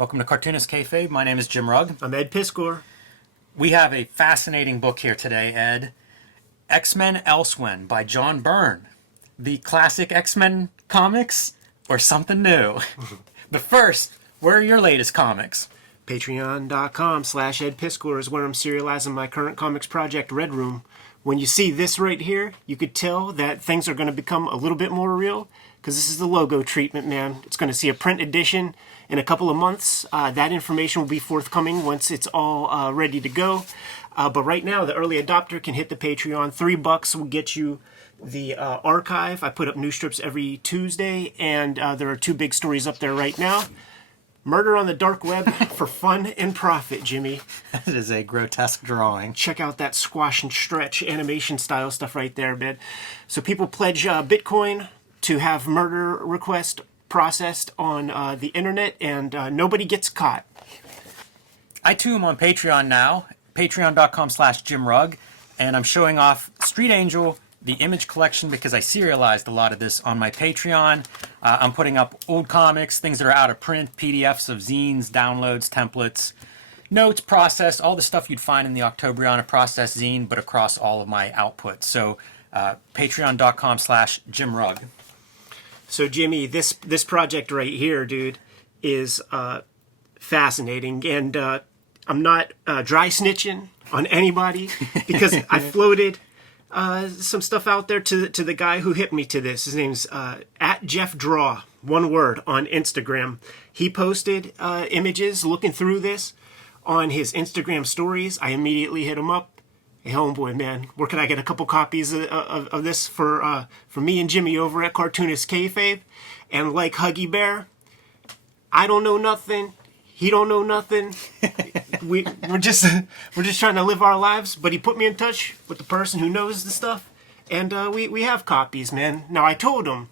Welcome to Cartoonist Kayfabe. My name is Jim Rugg. I'm Ed Piskor. We have a fascinating book here today, Ed. X-Men Elsewhen by John Byrne. The classic X-Men comics or something new? But first, where are your latest comics? Patreon.com/Ed Piskor is where I'm serializing my current comics project, Red Room. When you see this right here, you could tell that things are going to become a little bit more real because this is the logo treatment, man. It's going to see a print edition in a couple of months. That information will be forthcoming once it's all ready to go. But right now, the early adopter can hit the Patreon. $3 will get you the archive. I put up new strips every Tuesday, and there are 2 big stories up there right now. Murder on the Dark Web for fun and profit, Jimmy. That is a grotesque drawing. Check out that squash and stretch animation style stuff right there, man. So people pledge Bitcoin to have murder request processed on the internet, and nobody gets caught. I too am on Patreon now, patreon.com/Jim Rugg, and I'm showing off Street Angel, the image collection, because I serialized a lot of this on my Patreon. I'm putting up old comics, things that are out of print, PDFs of zines, downloads, templates, notes, process, all the stuff you'd find in the Octobriana process zine, but across all of my outputs. So patreon.com/Jim Rugg. So Jimmy, this project right here, dude, is fascinating, and I'm not dry snitching on anybody because I floated some stuff out there to the guy who hit me to this. His name's at Jeff Draw, one word, on Instagram. He posted images looking through this on his Instagram stories. I immediately hit him up. Hey, homeboy, man, where can I get a couple copies of this for me and Jimmy over at Cartoonist Kayfabe? And like Huggy Bear, I don't know nothing. He don't know nothing. We're just trying to live our lives. But he put me in touch with the person who knows the stuff, and we have copies, man. Now I told him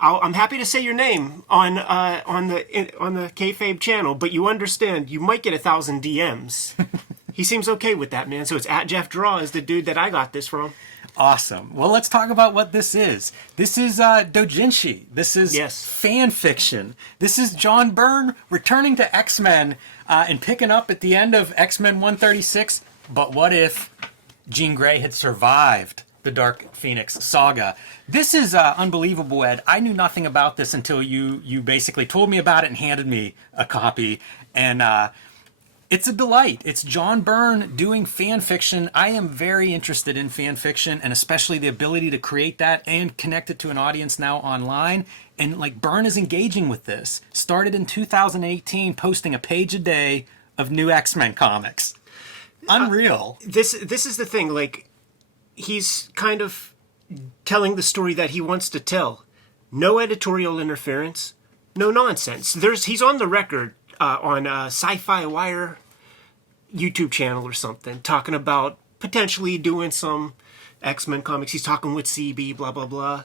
I'm happy to say your name on the Kayfabe channel, but you understand you might get 1,000 DMs. He seems okay with that, man. So it's at Jeff Draw is the dude that I got this from. Awesome. Well, let's talk about what this is. This is doujinshi. This is fan fiction. This is John Byrne returning to X-Men and picking up at the end of X-Men 136. But what if Jean Grey had survived the Dark Phoenix saga? This is unbelievable, Ed. I knew nothing about this until you basically told me about it and handed me a copy. And it's a delight. It's John Byrne doing fan fiction. I am very interested in fan fiction, and especially the ability to create that and connect it to an audience now online. And like, Byrne is engaging with this. Started in 2018, posting a page a day of new X-Men comics. Unreal. This is the thing. Like, he's kind of telling the story that he wants to tell. No editorial interference. No nonsense. He's on the record on Sci-Fi Wire YouTube channel or something, talking about potentially doing some X-Men comics. He's talking with CB, blah, blah, blah.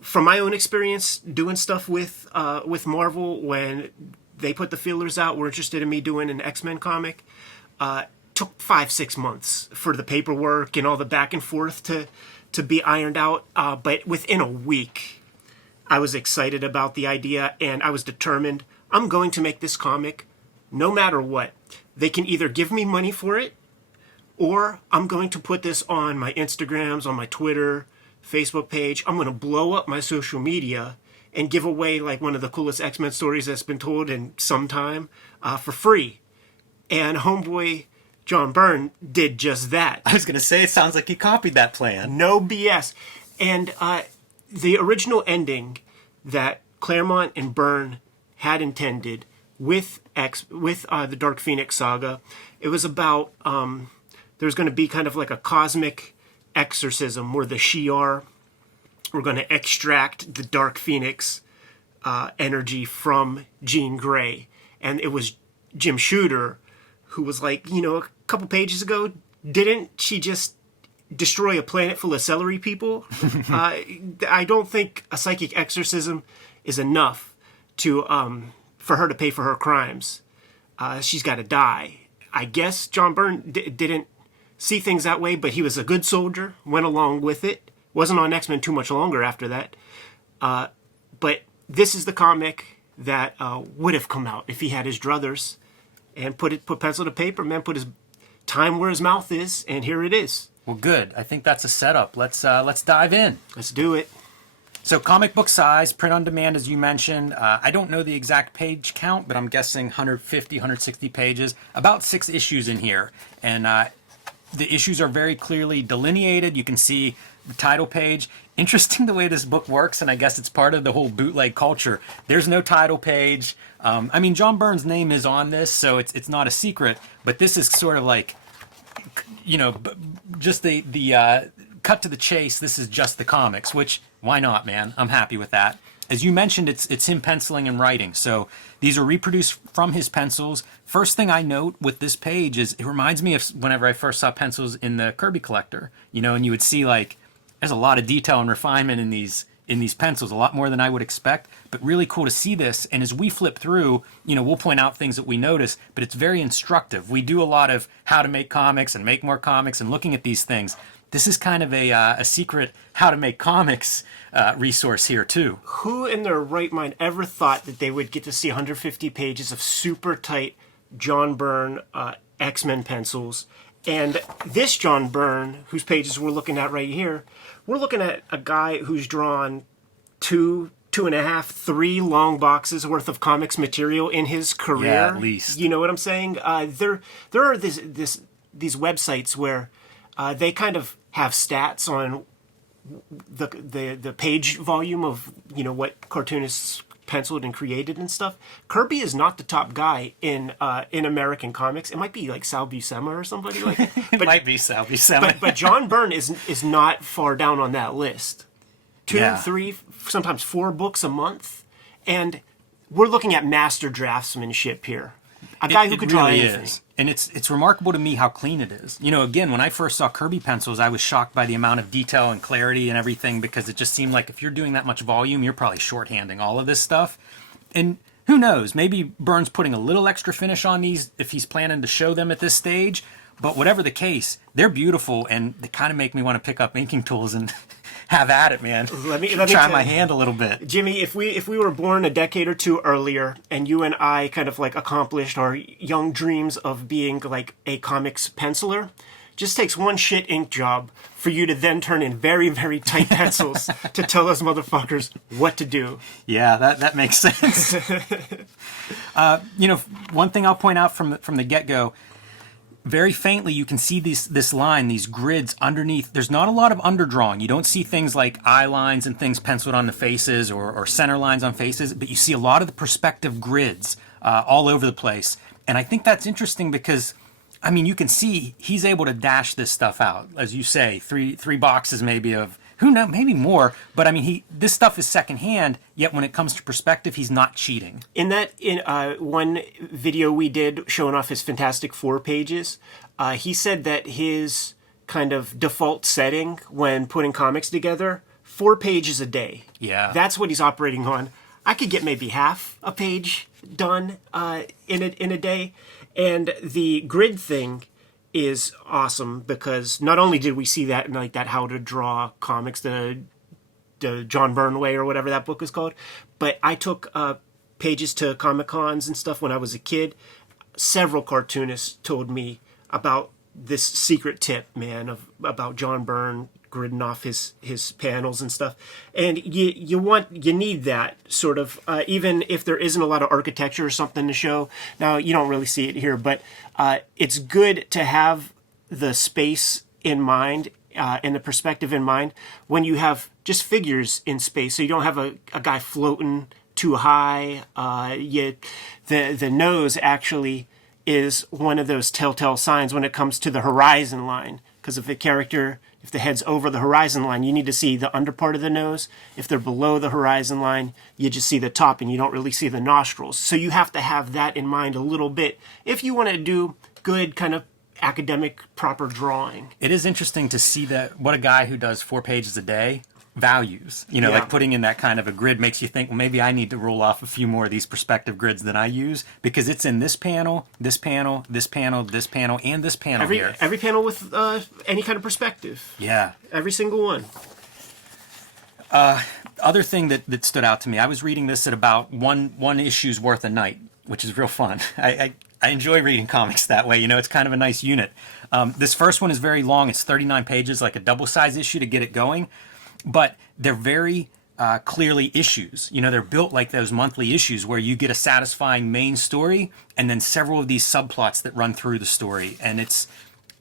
From my own experience doing stuff with Marvel, when they put the feelers out, were interested in me doing an X-Men comic, took 5-6 months for the paperwork and all the back and forth to be ironed out. But within a week, I was excited about the idea, and I was determined I'm going to make this comic no matter what. They can either give me money for it, or I'm going to put this on my Instagrams, on my Twitter, Facebook page. I'm going to blow up my social media and give away like one of the coolest X-Men stories that's been told in some time for free. And homeboy John Byrne did just that. I was going to say, it sounds like he copied that plan. No BS. And the original ending that Claremont and Byrne had intended with the Dark Phoenix saga, it was about there's going to be kind of like a cosmic exorcism where the Shi'ar were going to extract the Dark Phoenix energy from Jean Grey. And it was Jim Shooter who was like, a couple pages ago, didn't she just destroy a planet full of celery people? I don't think a psychic exorcism is enough to for her to pay for her crimes. She's got to die. I guess John Byrne didn't see things that way, but he was a good soldier, went along with it. Wasn't on X-Men too much longer after that. But this is the comic that would have come out if he had his druthers and put pencil to paper, man, put his time where his mouth is, and here it is. Well, good. I think that's a setup. Let's dive in. Let's do it. So comic book size, print on demand, as you mentioned. I don't know the exact page count, but I'm guessing 150, 160 pages. About 6 issues in here. And the issues are very clearly delineated. You can see the title page. Interesting the way this book works, and I guess it's part of the whole bootleg culture. There's no title page. I mean, John Byrne's name is on this, so it's not a secret. But this is sort of like, you know, just the cut to the chase. This is just the comics, which, why not, man? I'm happy with that. As you mentioned, it's him penciling and writing. So these are reproduced from his pencils. First thing I note with this page is it reminds me of whenever I first saw pencils in the Kirby Collector, you know, and you would see like there's a lot of detail and refinement in these pencils, a lot more than I would expect, but really cool to see this. And as we flip through, you know, we'll point out things that we notice, but it's very instructive. We do a lot of how to make comics and make more comics and looking at these things. This is kind of a secret how to make comics resource here too. Who in their right mind ever thought that they would get to see 150 pages of super tight John Byrne X-Men pencils? And this John Byrne, whose pages we're looking at right here, we're looking at a guy who's drawn 2.5, 3 long boxes worth of comics material in his career. Yeah, at least. You know what I'm saying? There are these websites where they kind of have stats on the page volume of, you know, what cartoonists penciled and created and stuff. Kirby is not the top guy in American comics. It might be like Sal Buscema or somebody like that. It might be Sal Buscema. But John Byrne is not far down on that list. 2, 3, sometimes 4 books a month. And we're looking at master draftsmanship here. A guy who could draw anything. Is. And it's remarkable to me how clean it is. You know, again, when I first saw Kirby pencils, I was shocked by the amount of detail and clarity and everything, because it just seemed like if you're doing that much volume, you're probably shorthanding all of this stuff. And who knows, maybe Byrne's putting a little extra finish on these if he's planning to show them at this stage. But whatever the case, they're beautiful, and they kind of make me want to pick up inking tools and have at it, man. Let me try my hand a little bit. Jimmy, if we were born a decade or two earlier, and you and I kind of like accomplished our young dreams of being like a comics penciler, just takes one shit ink job for you to then turn in very, very tight pencils to tell those motherfuckers what to do. Yeah, that makes sense. You know, one thing I'll point out from the get-go, very faintly you can see this line, these grids underneath. There's not a lot of underdrawing. You don't see things like eye lines and things penciled on the faces or center lines on faces, but you see a lot of the perspective grids all over the place. And I think that's interesting because, I mean, you can see he's able to dash this stuff out. As you say, three boxes maybe of, who knows, maybe more. But I mean, this stuff is secondhand, yet when it comes to perspective, he's not cheating. In one video we did showing off his Fantastic Four pages, he said that his kind of default setting when putting comics together, 4 pages a day. Yeah. That's what he's operating on. I could get maybe half a page done in a day. And the grid thing is awesome because not only did we see that in like that How to Draw Comics, the John Byrne way or whatever that book was called, but I took pages to Comic-Cons and stuff when I was a kid. Several cartoonists told me about this secret tip, man, about John Byrne gridding off his panels and stuff. And you need that sort of, even if there isn't a lot of architecture or something to show. Now, you don't really see it here, but it's good to have the space in mind and the perspective in mind when you have just figures in space. So you don't have a guy floating too high. The nose actually is one of those telltale signs when it comes to the horizon line. Because if the head's over the horizon line, you need to see the under part of the nose. If they're below the horizon line, you just see the top and you don't really see the nostrils. So you have to have that in mind a little bit if you want to do good kind of academic proper drawing. It is interesting to see what a guy who does 4 pages a day values. You know, like putting in that kind of a grid makes you think, well, maybe I need to roll off a few more of these perspective grids than I use, because it's in this panel, this panel, this panel, this panel, and this panel here. Every panel with any kind of perspective. Yeah. Every single one. other thing that stood out to me, I was reading this at about one issue's worth a night, which is real fun. I enjoy reading comics that way. You know, it's kind of a nice unit. This first one is very long. It's 39 pages, like a double-size issue to get it going. But they're very clearly issues. You know, they're built like those monthly issues where you get a satisfying main story and then several of these subplots that run through the story. And it's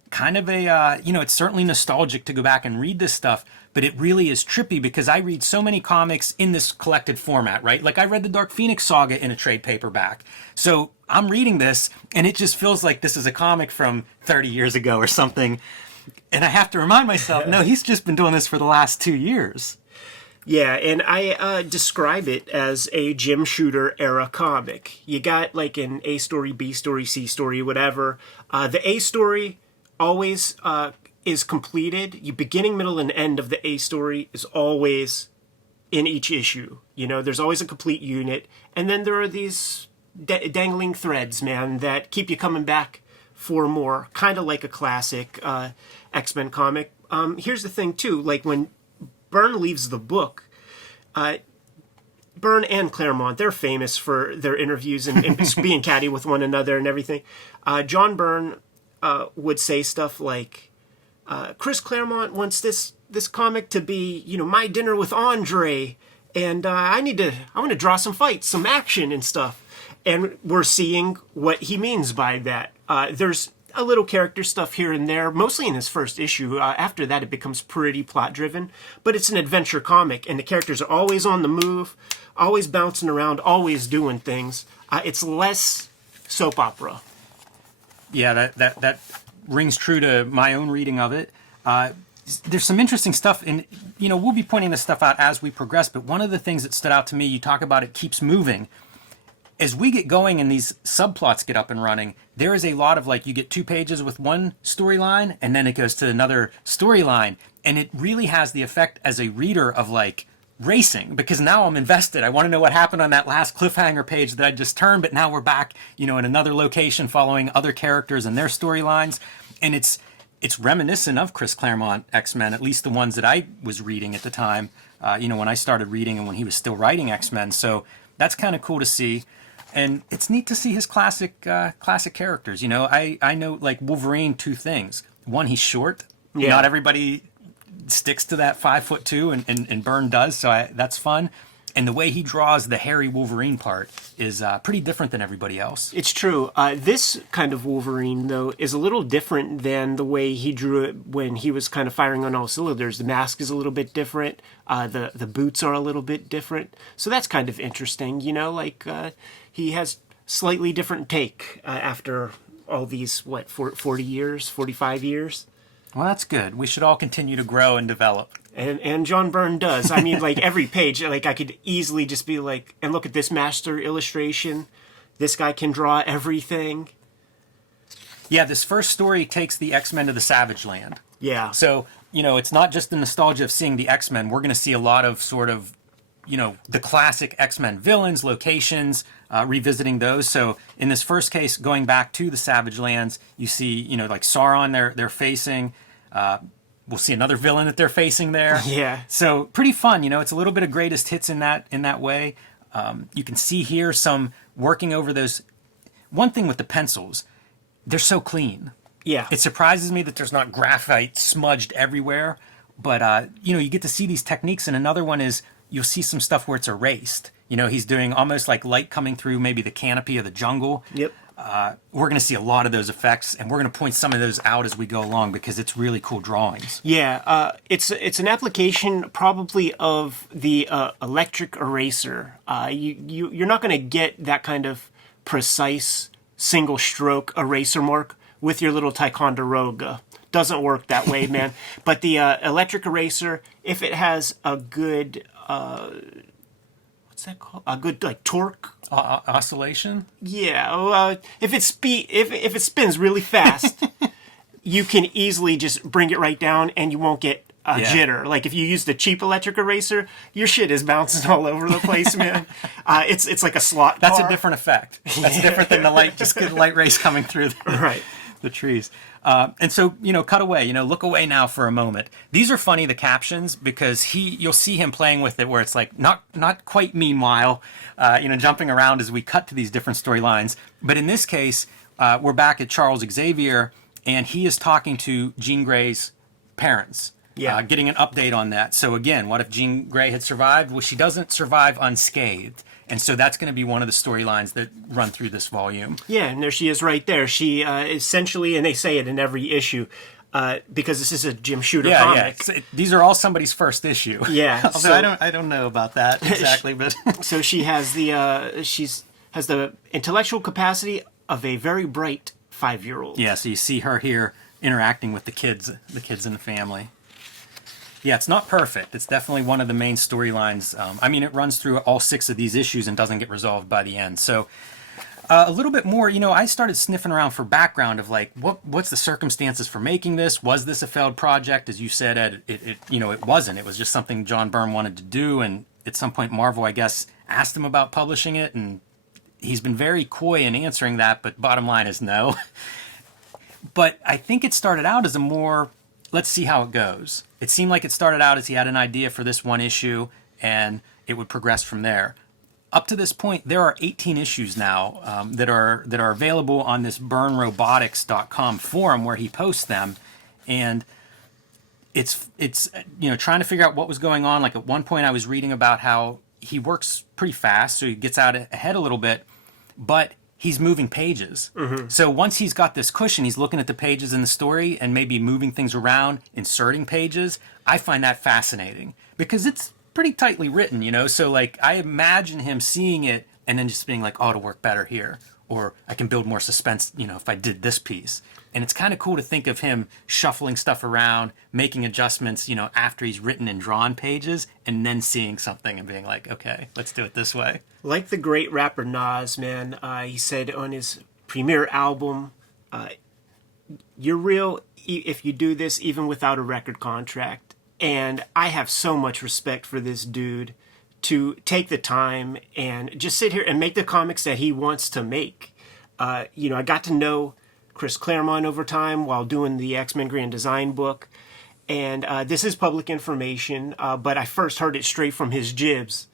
kind of a, it's certainly nostalgic to go back and read this stuff, but it really is trippy because I read so many comics in this collected format, right? Like I read the Dark Phoenix saga in a trade paperback. So I'm reading this and it just feels like this is a comic from 30 years ago or something. And I have to remind myself, no, he's just been doing this for the last 2 years. Yeah, and I describe it as a Jim Shooter era comic. You got like an A story, B story, C story, whatever. The A story always is completed. You beginning, middle, and end of the A story is always in each issue. You know, there's always a complete unit. And then there are these dangling threads, man, that keep you coming back for more. Kind of like a classic X-Men comic. Here's the thing, too. Like, when Byrne leaves the book, Byrne and Claremont, they're famous for their interviews and being catty with one another and everything. John Byrne would say stuff like, Chris Claremont wants this comic to be, my dinner with Andre, and I want to draw some fights, some action and stuff. And we're seeing what he means by that. There's a little character stuff here and there, mostly in his first issue. After that, it becomes pretty plot-driven. But it's an adventure comic, and the characters are always on the move, always bouncing around, always doing things. It's less soap opera. Yeah, that rings true to my own reading of it. There's some interesting stuff, and we'll be pointing this stuff out as we progress, but one of the things that stood out to me, you talk about it keeps moving. As we get going and these subplots get up and running, there is a lot of you get 2 pages with one storyline and then it goes to another storyline. And it really has the effect as a reader of racing, because now I'm invested. I want to know what happened on that last cliffhanger page that I just turned, but now we're back, in another location following other characters and their storylines. And it's reminiscent of Chris Claremont X-Men, at least the ones that I was reading at the time, when I started reading and when he was still writing X-Men. So that's kind of cool to see. And it's neat to see his classic characters. I know Wolverine, 2 things. One, he's short. Yeah. Not everybody sticks to that 5'2", and Byrne does, so that's fun. And the way he draws the hairy Wolverine part is pretty different than everybody else. It's true. This kind of Wolverine, though, is a little different than the way he drew it when he was kind of firing on all cylinders. The mask is a little bit different. The boots are a little bit different. So that's kind of interesting. He has slightly different take after all these, 40 years, 45 years? Well, that's good. We should all continue to grow and develop. And John Byrne does. I mean, every page, I could easily just be and look at this master illustration. This guy can draw everything. Yeah, this first story takes the X-Men to the Savage Land. Yeah. So, it's not just the nostalgia of seeing the X-Men. We're going to see a lot of sort of, the classic X-Men villains, locations, revisiting those. So in this first case, going back to the Savage Lands, you see, Sauron they're facing. We'll see another villain that they're facing there. Yeah. So pretty fun. It's a little bit of greatest hits in that way. You can see here some working over those. One thing with the pencils, they're so clean. Yeah. It surprises me that there's not graphite smudged everywhere. But, you get to see these techniques. And another one is you'll see some stuff where it's erased. He's doing almost like light coming through maybe the canopy of the jungle. Yep. We're going to see a lot of those effects, and we're going to point some of those out as we go along because it's really cool drawings. Yeah, it's an application probably of the electric eraser. You're not going to get that kind of precise single stroke eraser mark with your little Ticonderoga. Doesn't work that way, man. But the electric eraser, if it has a good what's that called? A good torque oscillation. Yeah, if it spins really fast, you can easily just bring it right down, and you won't get a jitter. If you use the cheap electric eraser, your shit is bouncing all over the place, man. It's like a slot car. That's a different effect. That's different than the light rays coming through right. the trees. And so, cut away, look away now for a moment. These are funny, the captions, because you'll see him playing with it where it's like, not quite meanwhile, jumping around as we cut to these different storylines. But in this case, we're back at Charles Xavier, and he is talking to Jean Grey's parents. Yeah. Getting an update on that. So again, what if Jean Grey had survived? Well, she doesn't survive unscathed. And so that's going to be one of the storylines that run through this volume. Yeah, and there she is right there. She essentially, and they say it in every issue, because this is a Jim Shooter comic. Yeah. These are all somebody's first issue. Yeah. Although so, I don't know about that exactly, but so she has has the intellectual capacity of a very bright 5-year-old. Yeah, so you see her here interacting with the kids in the family. Yeah, it's not perfect. It's definitely one of the main storylines. It runs through all 6 of these issues and doesn't get resolved by the end. So a little bit more, I started sniffing around for background of like, what's the circumstances for making this? Was this a failed project? As you said, Ed, it wasn't. It was just something John Byrne wanted to do. And at some point, Marvel, I guess, asked him about publishing it. And he's been very coy in answering that. But bottom line is no. But I think it started out as a more, let's see how it goes. It seemed like it started out as he had an idea for this one issue, and it would progress from there. Up to this point, there are 18 issues now that are available on this ByrneRobotics.com forum where he posts them, and it's trying to figure out what was going on. Like at one point, I was reading about how he works pretty fast, so he gets out ahead a little bit, but he's moving pages. Mm-hmm. So once he's got this cushion, he's looking at the pages in the story and maybe moving things around, inserting pages. I find that fascinating because it's pretty tightly written, So like I imagine him seeing it and then just being like, oh, it'll work better here. Or I can build more suspense, if I did this piece. And it's kind of cool to think of him shuffling stuff around, making adjustments, after he's written and drawn pages, and then seeing something and being like, okay, let's do it this way. Like the great rapper Nas, man, he said on his premiere album, you're real if you do this even without a record contract. And I have so much respect for this dude to take the time and just sit here and make the comics that he wants to make. I got to know Chris Claremont over time while doing the X-Men Grand Design book. And this is public information, but I first heard it straight from his jibs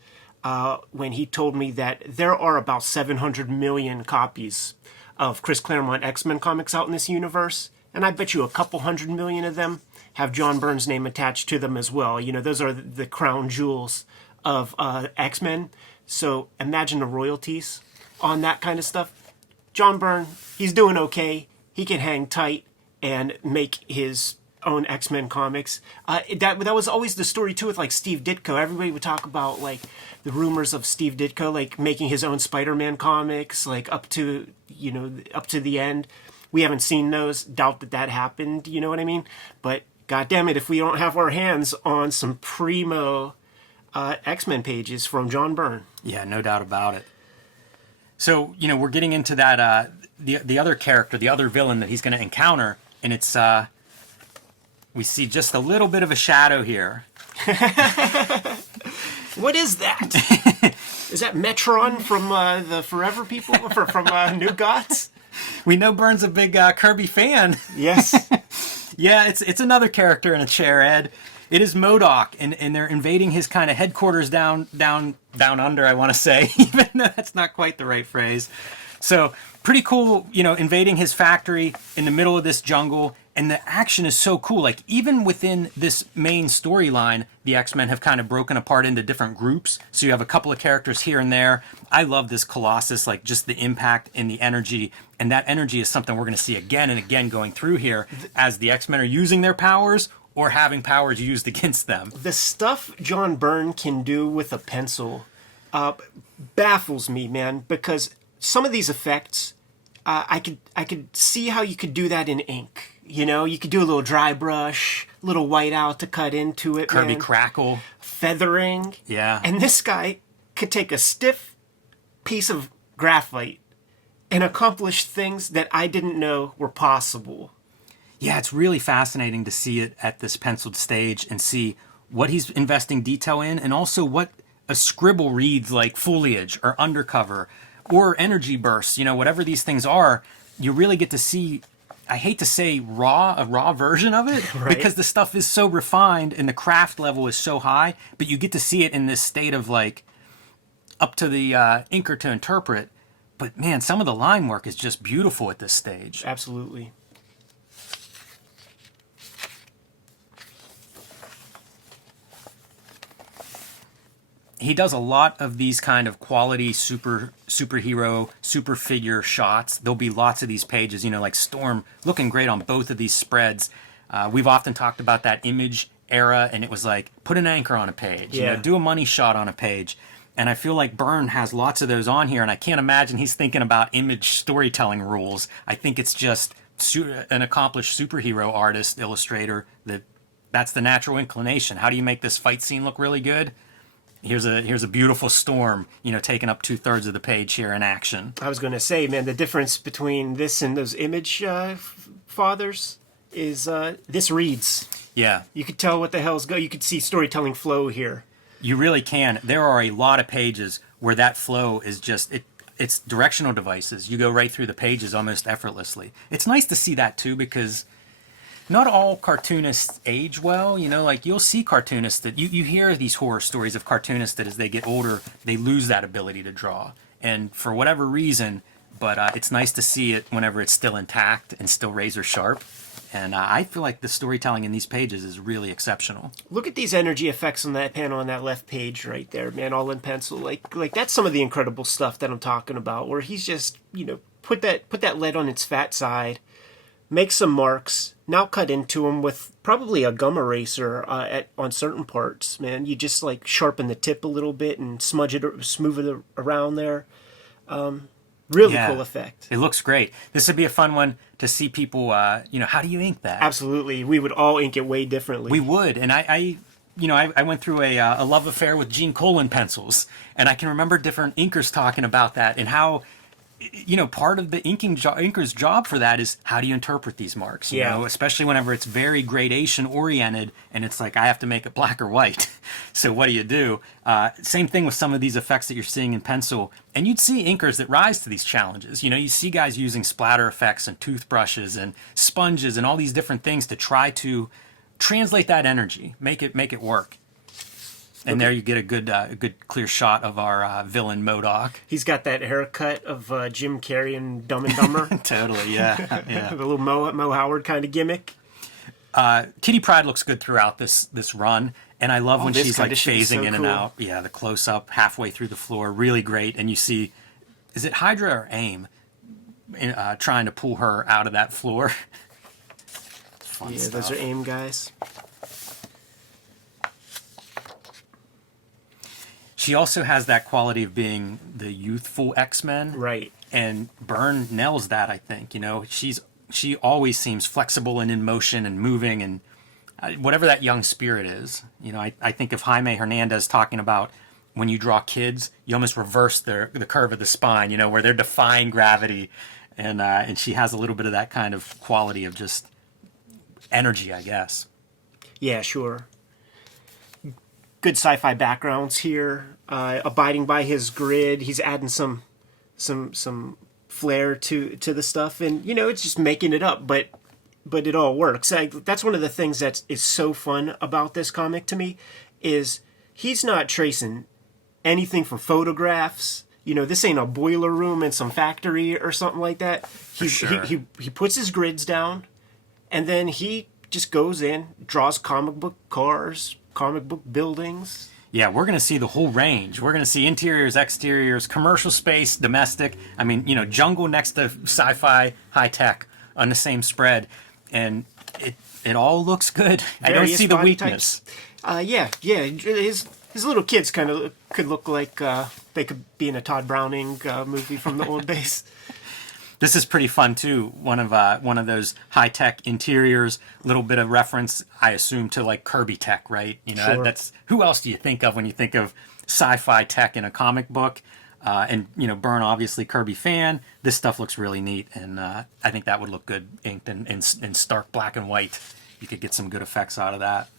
when he told me that there are about 700 million copies of Chris Claremont X-Men comics out in this universe. And I bet you a couple 100 million of them have John Byrne's name attached to them as well. Those are the crown jewels of X-Men. So imagine the royalties on that kind of stuff. John Byrne, he's doing okay. He can hang tight and make his own X-Men comics. That was always the story too with like Steve Ditko. Everybody would talk about like the rumors of Steve Ditko like making his own Spider-Man comics, like up to the end. We haven't seen those. Doubt that happened. You know what I mean? But God damn it, if we don't have our hands on some primo X-Men pages from John Byrne. Yeah, no doubt about it. So, we're getting into that, the other character, the other villain that he's going to encounter, and it's, we see just a little bit of a shadow here. What is that? Is that Metron from the Forever people, from New Gods? We know Byrne's a big Kirby fan. Yes. Yeah, it's another character in a chair, Ed. It is MODOK, and they're invading his kind of headquarters down under, I want to say, even though that's not quite the right phrase. So pretty cool, invading his factory in the middle of this jungle, and the action is so cool. Like even within this main storyline, the X-Men have kind of broken apart into different groups. So you have a couple of characters here and there. I love this Colossus, like just the impact and the energy, and that energy is something we're going to see again and again going through here as the X-Men are using their powers or having powers used against them. The stuff John Byrne can do with a pencil baffles me, man, because some of these effects, I could see how you could do that in ink. You could do a little dry brush, a little whiteout to cut into it. Kirby crackle. Feathering. Yeah. And this guy could take a stiff piece of graphite and accomplish things that I didn't know were possible. Yeah, it's really fascinating to see it at this penciled stage and see what he's investing detail in, and also what a scribble reads like foliage or undercover or energy bursts, whatever these things are. You really get to see I hate to say a raw version of it, Right. because the stuff is so refined and the craft level is so high, but you get to see it in this state of like up to the inker to interpret. But man, some of the line work is just beautiful at this stage. Absolutely. He does a lot of these kind of quality superhero, super figure shots. There'll be lots of these pages, like Storm looking great on both of these spreads. We've often talked about that Image era, and it was like, put an anchor on a page, do a money shot on a page. And I feel like Byrne has lots of those on here, and I can't imagine he's thinking about Image storytelling rules. I think it's just an accomplished superhero artist, illustrator, that's the natural inclination. How do you make this fight scene look really good? Here's a beautiful Storm, taking up 2/3 of the page here in action. I was going to say, man, the difference between this and those Image fathers is this reads. Yeah. You could tell what the hell's go. You could see storytelling flow here. You really can. There are a lot of pages where that flow is just it's directional devices. You go right through the pages almost effortlessly. It's nice to see that too, because not all cartoonists age well. Like you'll see cartoonists that you hear these horror stories of cartoonists that as they get older, they lose that ability to draw. And for whatever reason, but it's nice to see it whenever it's still intact and still razor sharp. And I feel like the storytelling in these pages is really exceptional. Look at these energy effects on that panel on that left page right there, man, all in pencil. Like that's some of the incredible stuff that I'm talking about, where he's just, put that lead on its fat side, make some marks, now cut into them with probably a gum eraser on certain parts, man. You just like sharpen the tip a little bit and smooth it around there. Really cool effect. It looks great. This would be a fun one to see people, how do you ink that? Absolutely. We would all ink it way differently. We would. And I went through a love affair with Gene Colan pencils. And I can remember different inkers talking about that and how, part of the inker's job for that is how do you interpret these marks? You know, especially whenever it's very gradation oriented and it's like, I have to make it black or white. So what do? Same thing with some of these effects that you're seeing in pencil. And you'd see inkers that rise to these challenges. You see guys using splatter effects and toothbrushes and sponges and all these different things to try to translate that energy, make it work. And there you get a good clear shot of our villain MODOK. He's got that haircut of Jim Carrey and Dumb and Dumber. Totally, yeah. The little Mo Howard kind of gimmick. Kitty Pryde looks good throughout this run, and I love when she's like phasing in and out. Yeah, the close up halfway through the floor, really great. And you see, is it Hydra or AIM trying to pull her out of that floor? Fun stuff. Those are AIM guys. She also has that quality of being the youthful X-Men. Right. And Byrne nails that, I think. She always seems flexible and in motion and moving and whatever that young spirit is. I think of Jaime Hernandez talking about when you draw kids, you almost reverse the curve of the spine, where they're defying gravity. And she has a little bit of that kind of quality of just energy, I guess. Yeah, sure. Good sci-fi backgrounds here. Abiding by his grid, he's adding some flair to the stuff, and it's just making it up, but it all works. That's one of the things that is so fun about this comic to me, is he's not tracing anything from photographs. This ain't a boiler room in some factory or something like that. He puts his grids down, and then he just goes in, draws comic book cars, comic book buildings. Yeah, we're going to see the whole range. We're going to see interiors, exteriors, commercial space, domestic. I mean, jungle next to sci-fi, high-tech on the same spread. And it all looks good. I don't see the weakness. His little kids kind of could look like they could be in a Todd Browning movie from the old days. This is pretty fun too. One of those high tech interiors. Little bit of reference, I assume, to like Kirby tech, right? Sure. That's who else do you think of when you think of sci-fi tech in a comic book? And Byrne, obviously Kirby fan. This stuff looks really neat, and I think that would look good inked in stark black and white. You could get some good effects out of that.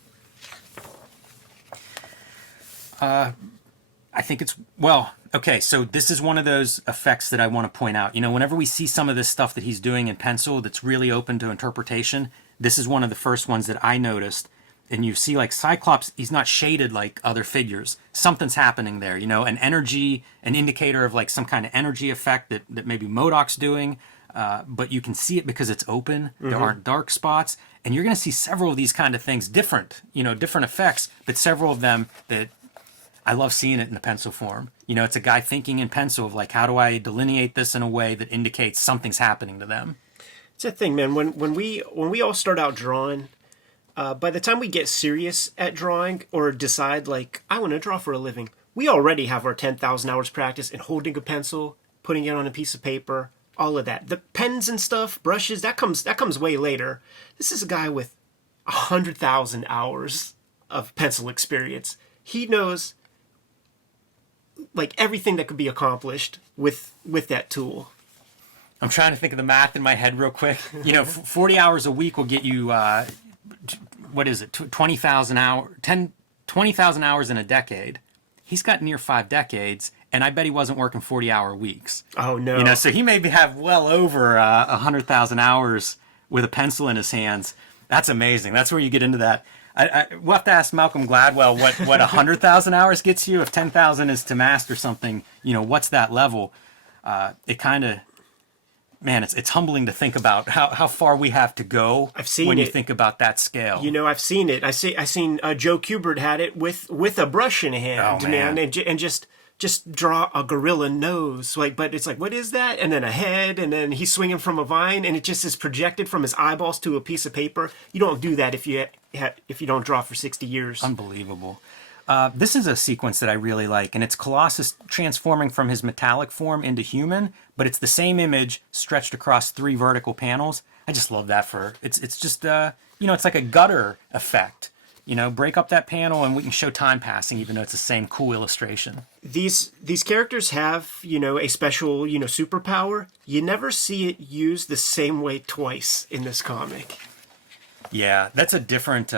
I think it's, well, okay, so this is one of those effects that I want to point out. You know, whenever we see some of this stuff that he's doing in pencil that's really open to interpretation, this is one of the first ones that I noticed. And you see, like, Cyclops, he's not shaded like other figures. Something's happening there, you know, an energy, an indicator of, like, some kind of energy effect that maybe MODOK's doing. But you can see it because it's open. There aren't dark spots. And you're going to see several of these kind of things, different effects, but several of them that I love seeing it in the pencil form. You know, it's a guy thinking in pencil of, like, how do I delineate this in a way that indicates something's happening to them? It's a thing, man. When we all start out drawing, by the time we get serious at drawing or decide, like, I want to draw for a living, we already have our 10,000 hours practice in holding a pencil, putting it on a piece of paper, all of that. The pens and stuff, brushes, that comes way later. This is a guy with 100,000 hours of pencil experience. He knows, like, everything that could be accomplished with that tool. I'm trying to think of the math in my head real quick. You know, 40 hours a week will get you, what is it, 20,000 hours in a decade. He's got near 5 decades, and I bet he wasn't working 40-hour weeks. Oh, no. You know, so he maybe have well over 100,000 hours with a pencil in his hands. That's amazing. That's where you get into that. We'll have to ask Malcolm Gladwell what 100,000 hours gets you. If 10,000 is to master something, you know, what's that level? It kind of... Man, it's humbling to think about how far we have to go. I've seen when it. You think about that scale. You know, I've seen it. I seen Joe Kubert had it with a brush in hand, man, and just draw a gorilla nose. Like, but it's like, what is that? And then a head, and then he's swinging from a vine, and it just is projected from his eyeballs to a piece of paper. You don't do that if you don't draw for 60 years. Unbelievable. This is a sequence that I really like, and it's Colossus transforming from his metallic form into human, but it's the same image stretched across 3 vertical panels. I just love that it's just, you know, it's like a gutter effect. You know, break up that panel and we can show time passing, even though it's the same cool illustration. These characters have, you know, a special, you know, superpower. You never see it used the same way twice in this comic. Yeah, that's a different,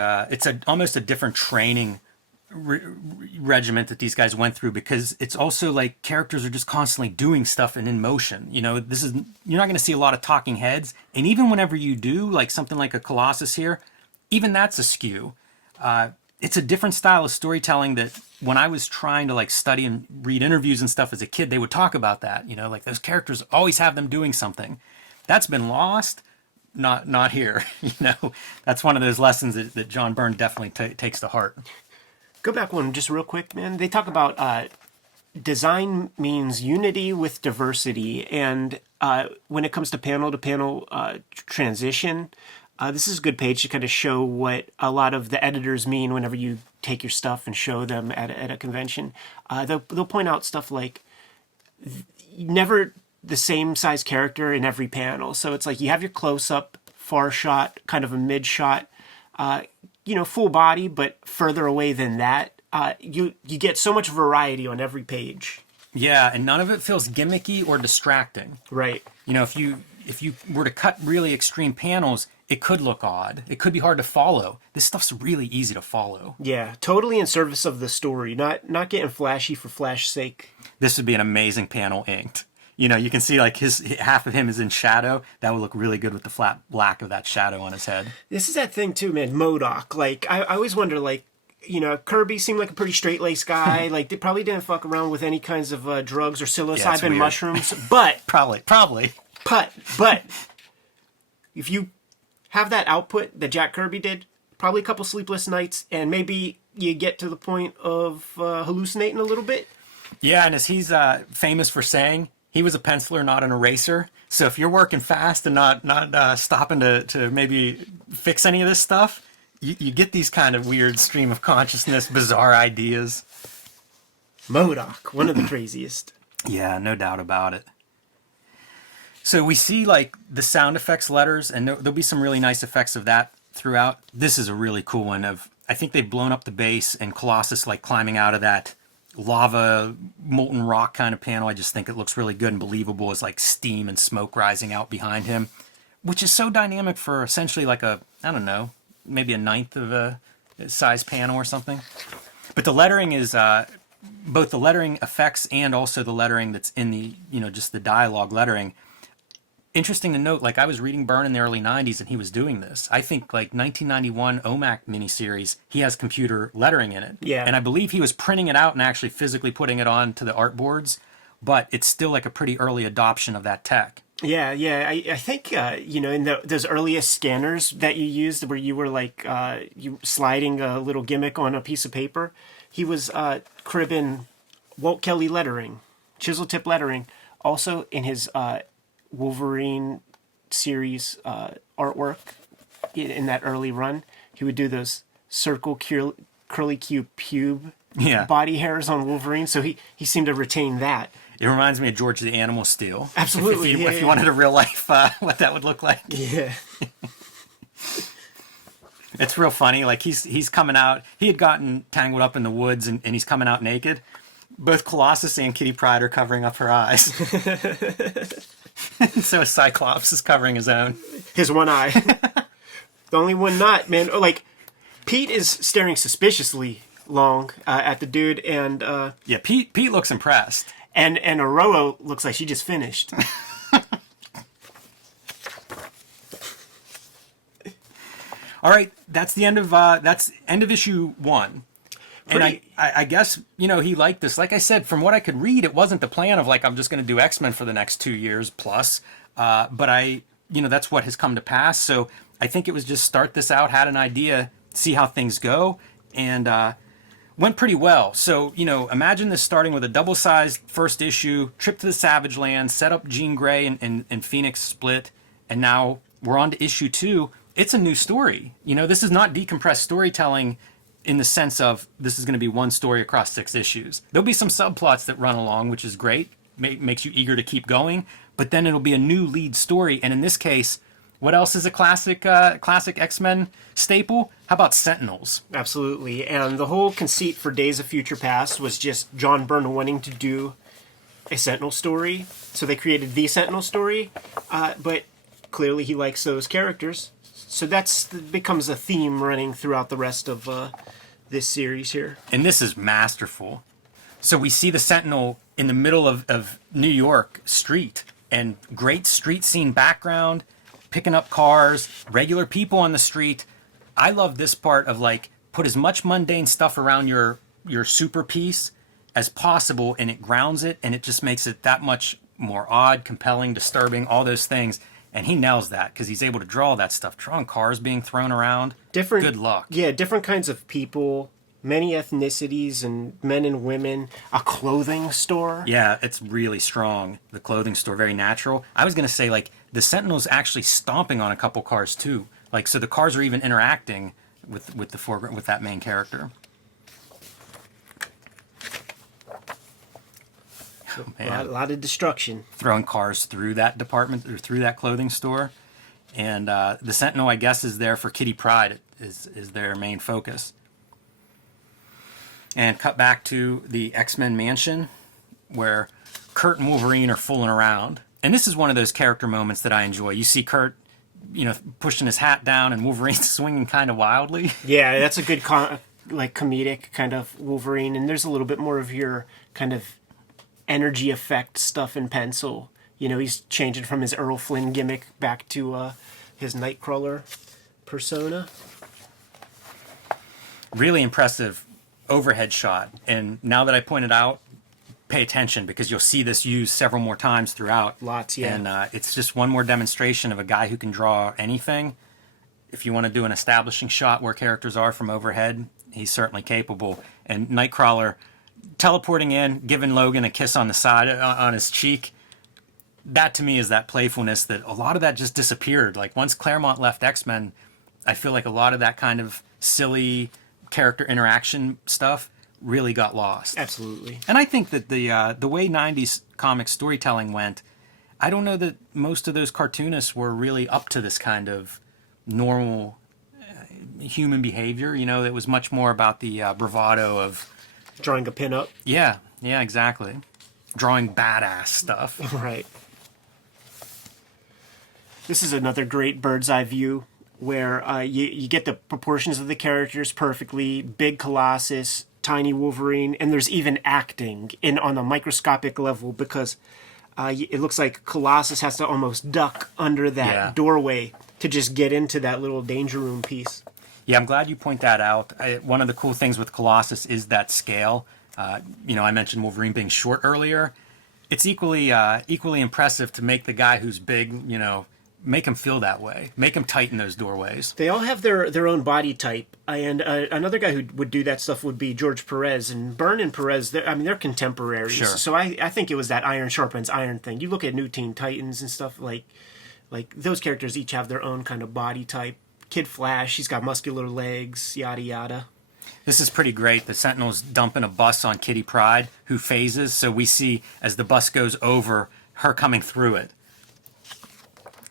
almost a different training regiment that these guys went through, because it's also like characters are just constantly doing stuff and in motion. You know, you're not going to see a lot of talking heads, and even whenever you do, like something like a Colossus here, even that's askew. It's a different style of storytelling that when I was trying to, like, study and read interviews and stuff as a kid, they would talk about that. You know, like, those characters always have them doing something. That's been lost. Not here. You know, that's one of those lessons that John Byrne definitely takes to heart. Go back one just real quick, man. They talk about design means unity with diversity, and when it comes to panel transition, this is a good page to kind of show what a lot of the editors mean whenever you take your stuff and show them at a convention. They'll point out stuff like never the same size character in every panel. So it's like you have your close-up, far shot, kind of a mid shot, you know, full body, but further away than that, you get so much variety on every page. Yeah, and none of it feels gimmicky or distracting. Right. You know, if you were to cut really extreme panels, it could look odd. It could be hard to follow. This stuff's really easy to follow. Yeah, totally in service of the story, not getting flashy for flash's sake. This would be an amazing panel inked. You know, you can see, like, half of him is in shadow. That would look really good with the flat black of that shadow on his head. This is that thing too, man. MODOK. Like, I always wonder, like, you know, Kirby seemed like a pretty straight-laced guy. Like, they probably didn't fuck around with any kinds of drugs or psilocybin mushrooms. But probably. But if you have that output that Jack Kirby did, probably a couple sleepless nights, and maybe you get to the point of hallucinating a little bit. Yeah, and as he's famous for saying, he was a penciler, not an eraser. So if you're working fast and not stopping to maybe fix any of this stuff, you get these kind of weird stream of consciousness, bizarre ideas. MODOK, one of the craziest. Yeah, no doubt about it. So we see, like, the sound effects letters, and there'll be some really nice effects of that throughout. This is a really cool one. I think they've blown up the base, and Colossus, like, climbing out of that lava, molten rock kind of panel. I just think it looks really good and believable as, like, steam and smoke rising out behind him, which is so dynamic for essentially like I don't know, maybe a ninth of a size panel or something. But the lettering is both the lettering effects and also the lettering that's in the, just the dialogue lettering. Interesting to note, like I was reading Byrne in the early 90s and he was doing this. I think like 1991 OMAC miniseries, he has computer lettering in it. Yeah. And I believe he was printing it out and actually physically putting it on to the art boards, but it's still like a pretty early adoption of that tech. Yeah. I think, in those earliest scanners that you used where you were like you sliding a little gimmick on a piece of paper, he was cribbing Walt Kelly lettering, chisel tip lettering. Also in his Wolverine series artwork in that early run, he would do those circle curly Q pube body hairs on Wolverine, so he seemed to retain that. It reminds me of George the Animal Steel. Absolutely. If you wanted a real life, what that would look like. Yeah. It's real funny. Like he's coming out. He had gotten tangled up in the woods, and he's coming out naked. Both Colossus and Kitty Pryde are covering up her eyes. So Cyclops is covering his own. His one eye. The only one not, man. Like, Pete is staring suspiciously long at the dude, and... yeah, Pete looks impressed. And Aurora looks like she just finished. All right, that's the end of issue 1. And I guess, he liked this. Like I said, from what I could read, it wasn't the plan of, like, I'm just going to do X-Men for the next 2 years plus. But that's what has come to pass. So I think it was just start this out, had an idea, see how things go, and went pretty well. So, imagine this starting with a double-sized first issue, trip to the Savage Land, set up Jean Grey and Phoenix split, and now we're on to issue 2. It's a new story. This is not decompressed storytelling in the sense of this is going to be one story across 6 issues. There'll be some subplots that run along, which is great, makes you eager to keep going, but then it'll be a new lead story. And in this case, what else is a classic X-Men staple? How about Sentinels? Absolutely. And the whole conceit for Days of Future Past was just John Byrne wanting to do a Sentinel story. So they created the Sentinel story, but clearly he likes those characters. So that becomes a theme running throughout the rest of this series here. And this is masterful. So we see the Sentinel in the middle of New York street, and great street scene background, picking up cars, regular people on the street. I love this part of, like, put as much mundane stuff around your super piece as possible, and it grounds it, and it just makes it that much more odd, compelling, disturbing, all those things. And he nails that because he's able to draw that stuff. Drawing cars being thrown around. Good luck. Yeah, different kinds of people, many ethnicities and men and women. A clothing store. Yeah, it's really strong. The clothing store, very natural. I was going to say, like, the Sentinel's actually stomping on a couple cars too. Like, so the cars are even interacting with the foreground, with that main character. Oh, man. A lot of destruction. Throwing cars through that department, or through that clothing store. And the Sentinel, I guess, is there for Kitty Pryde, is their main focus. And cut back to the X-Men mansion, where Kurt and Wolverine are fooling around. And this is one of those character moments that I enjoy. You see Kurt, pushing his hat down, and Wolverine swinging kind of wildly. Yeah, that's a good comedic kind of Wolverine. And there's a little bit more of your kind of energy effect stuff in pencil. He's changing from his Errol Flynn gimmick back to his Nightcrawler persona. Really impressive overhead shot. And now that I pointed out, pay attention, because you'll see this used several more times throughout. Lots, yeah. And it's just one more demonstration of a guy who can draw anything. If you want to do an establishing shot where characters are from overhead, he's certainly capable. And Nightcrawler teleporting in, giving Logan a kiss on the side, on his cheek, that to me is that playfulness that a lot of that just disappeared. Like, once Claremont left X-Men, I feel like a lot of that kind of silly character interaction stuff really got lost. Absolutely. And I think that the way 90s comic storytelling went, I don't know that most of those cartoonists were really up to this kind of normal human behavior. It was much more about the bravado of drawing a pin-up. Yeah, exactly. Drawing badass stuff. Right. This is another great bird's eye view where you get the proportions of the characters perfectly. Big Colossus, tiny Wolverine, and there's even acting on a microscopic level because it looks like Colossus has to almost duck under that doorway to just get into that little danger room piece. Yeah, I'm glad you point that out. One of the cool things with Colossus is that scale. I mentioned Wolverine being short earlier. It's equally impressive to make the guy who's big, make him feel that way. Make him tighten those doorways. They all have their own body type. And another guy who would do that stuff would be George Perez. And Byrne and Perez, they're contemporaries. Sure. So I think it was that iron sharpens iron thing. You look at New Teen Titans and stuff, like those characters each have their own kind of body type. Kid Flash, he's got muscular legs, yada yada. This is pretty great. The Sentinels dumping a bus on Kitty Pryde, who phases. So we see, as the bus goes over, her coming through it.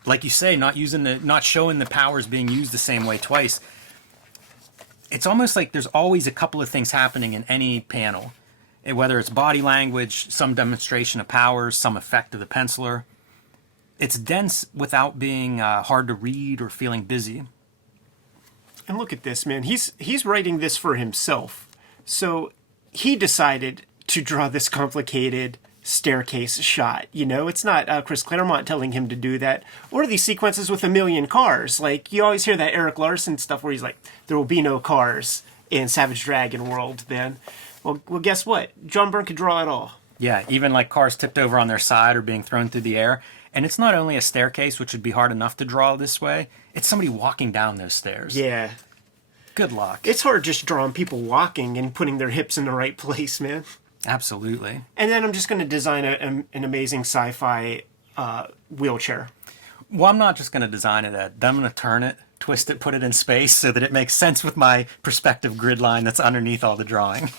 Like you say, not showing the powers being used the same way twice. It's almost like there's always a couple of things happening in any panel. Whether it's body language, some demonstration of powers, some effect of the penciler. It's dense without being hard to read or feeling busy. And look at this, man. He's writing this for himself. So he decided to draw this complicated staircase shot. It's not Chris Claremont telling him to do that. Or these sequences with a million cars. Like, you always hear that Eric Larson stuff where he's like, there will be no cars in Savage Dragon world then. Well, guess what? John Byrne could draw it all. Yeah, even like cars tipped over on their side or being thrown through the air. And it's not only a staircase, which would be hard enough to draw this way. It's somebody walking down those stairs. Yeah. Good luck. It's hard just drawing people walking and putting their hips in the right place, man. Absolutely. And then I'm just going to design an amazing sci-fi wheelchair. Well, I'm not just going to design it, Ed. I'm going to turn it, twist it, put it in space so that it makes sense with my perspective grid line that's underneath all the drawing.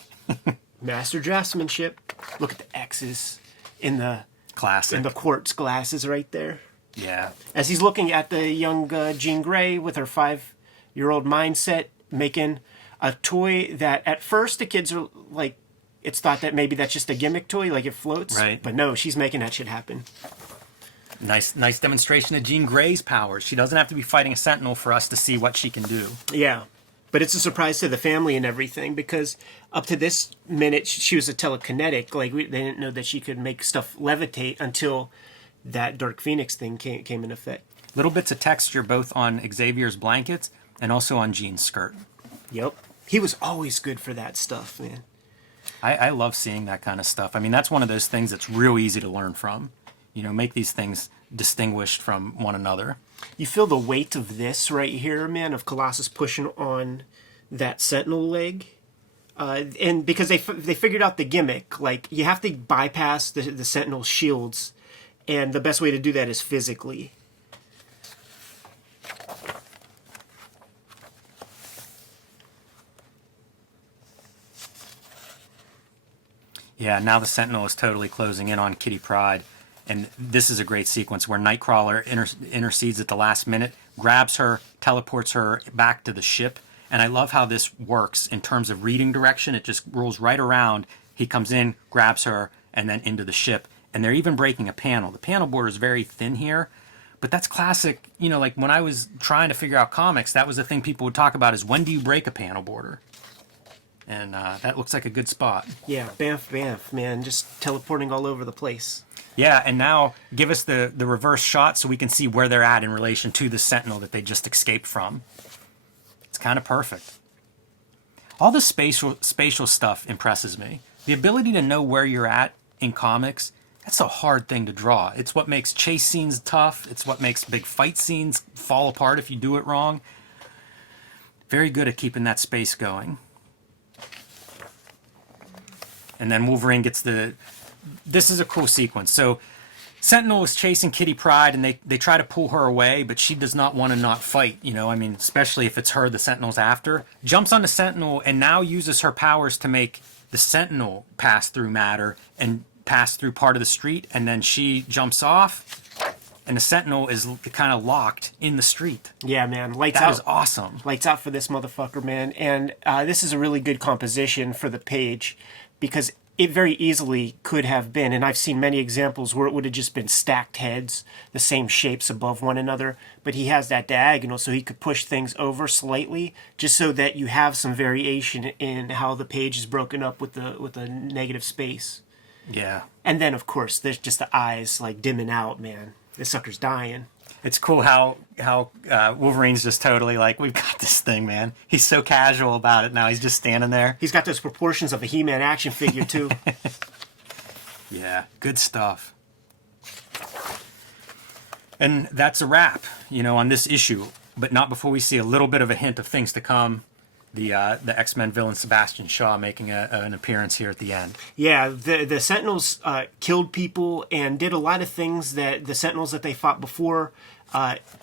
Master draftsmanship. Look at the X's in the... Classic. And the quartz glasses right there. Yeah. As he's looking at the young Jean Grey with her 5-year-old mindset, making a toy that at first the kids are like, it's thought that maybe that's just a gimmick toy, like it floats. Right. But no, she's making that shit happen. Nice demonstration of Jean Grey's powers. She doesn't have to be fighting a Sentinel for us to see what she can do. Yeah. But it's a surprise to the family and everything because up to this minute, she was a telekinetic. Like, they didn't know that she could make stuff levitate until that Dark Phoenix thing came in effect. Little bits of texture both on Xavier's blankets and also on Jean's skirt. Yep. He was always good for that stuff, man. I love seeing that kind of stuff. I mean, that's one of those things that's real easy to learn from. Make these things distinguished from one another. You feel the weight of this right here, man, of Colossus pushing on that Sentinel leg. And because they figured out the gimmick, like, you have to bypass the Sentinel shields, and the best way to do that is physically. Yeah, now the Sentinel is totally closing in on Kitty Pryde. And this is a great sequence where Nightcrawler intercedes at the last minute, grabs her, teleports her back to the ship. And I love how this works in terms of reading direction. It just rolls right around. He comes in, grabs her, and then into the ship. And they're even breaking a panel. The panel border is very thin here. But that's classic. Like when I was trying to figure out comics, that was the thing people would talk about is when do you break a panel border? And that looks like a good spot. Yeah, bamf, man. Just teleporting all over the place. Yeah, and now give us the reverse shot so we can see where they're at in relation to the Sentinel that they just escaped from. It's kind of perfect. All the spatial stuff impresses me. The ability to know where you're at in comics, that's a hard thing to draw. It's what makes chase scenes tough. It's what makes big fight scenes fall apart if you do it wrong. Very good at keeping that space going. And then Wolverine gets this is a cool sequence. So Sentinel is chasing Kitty Pryde, and they try to pull her away, but she does not want to not fight. Especially if it's her the Sentinel's after. Jumps on the Sentinel and now uses her powers to make the Sentinel pass through matter and pass through part of the street, and then she jumps off, and the Sentinel is kind of locked in the street. Yeah, man. Lights out. That is awesome. Lights out for this motherfucker, man. And this is a really good composition for the page because it very easily could have been, and I've seen many examples where it would have just been stacked heads, the same shapes above one another, but he has that diagonal so he could push things over slightly just so that you have some variation in how the page is broken up with the negative space. Yeah. And then, of course, there's just the eyes like dimming out, man. This sucker's dying. It's cool how Wolverine's just totally like, we've got this thing, man. He's so casual about it now. He's just standing there. He's got those proportions of a He-Man action figure, too. Yeah, good stuff. And that's a wrap, on this issue. But not before we see a little bit of a hint of things to come. The X-Men villain Sebastian Shaw making an appearance here at the end. Yeah, the Sentinels killed people and did a lot of things that the Sentinels that they fought before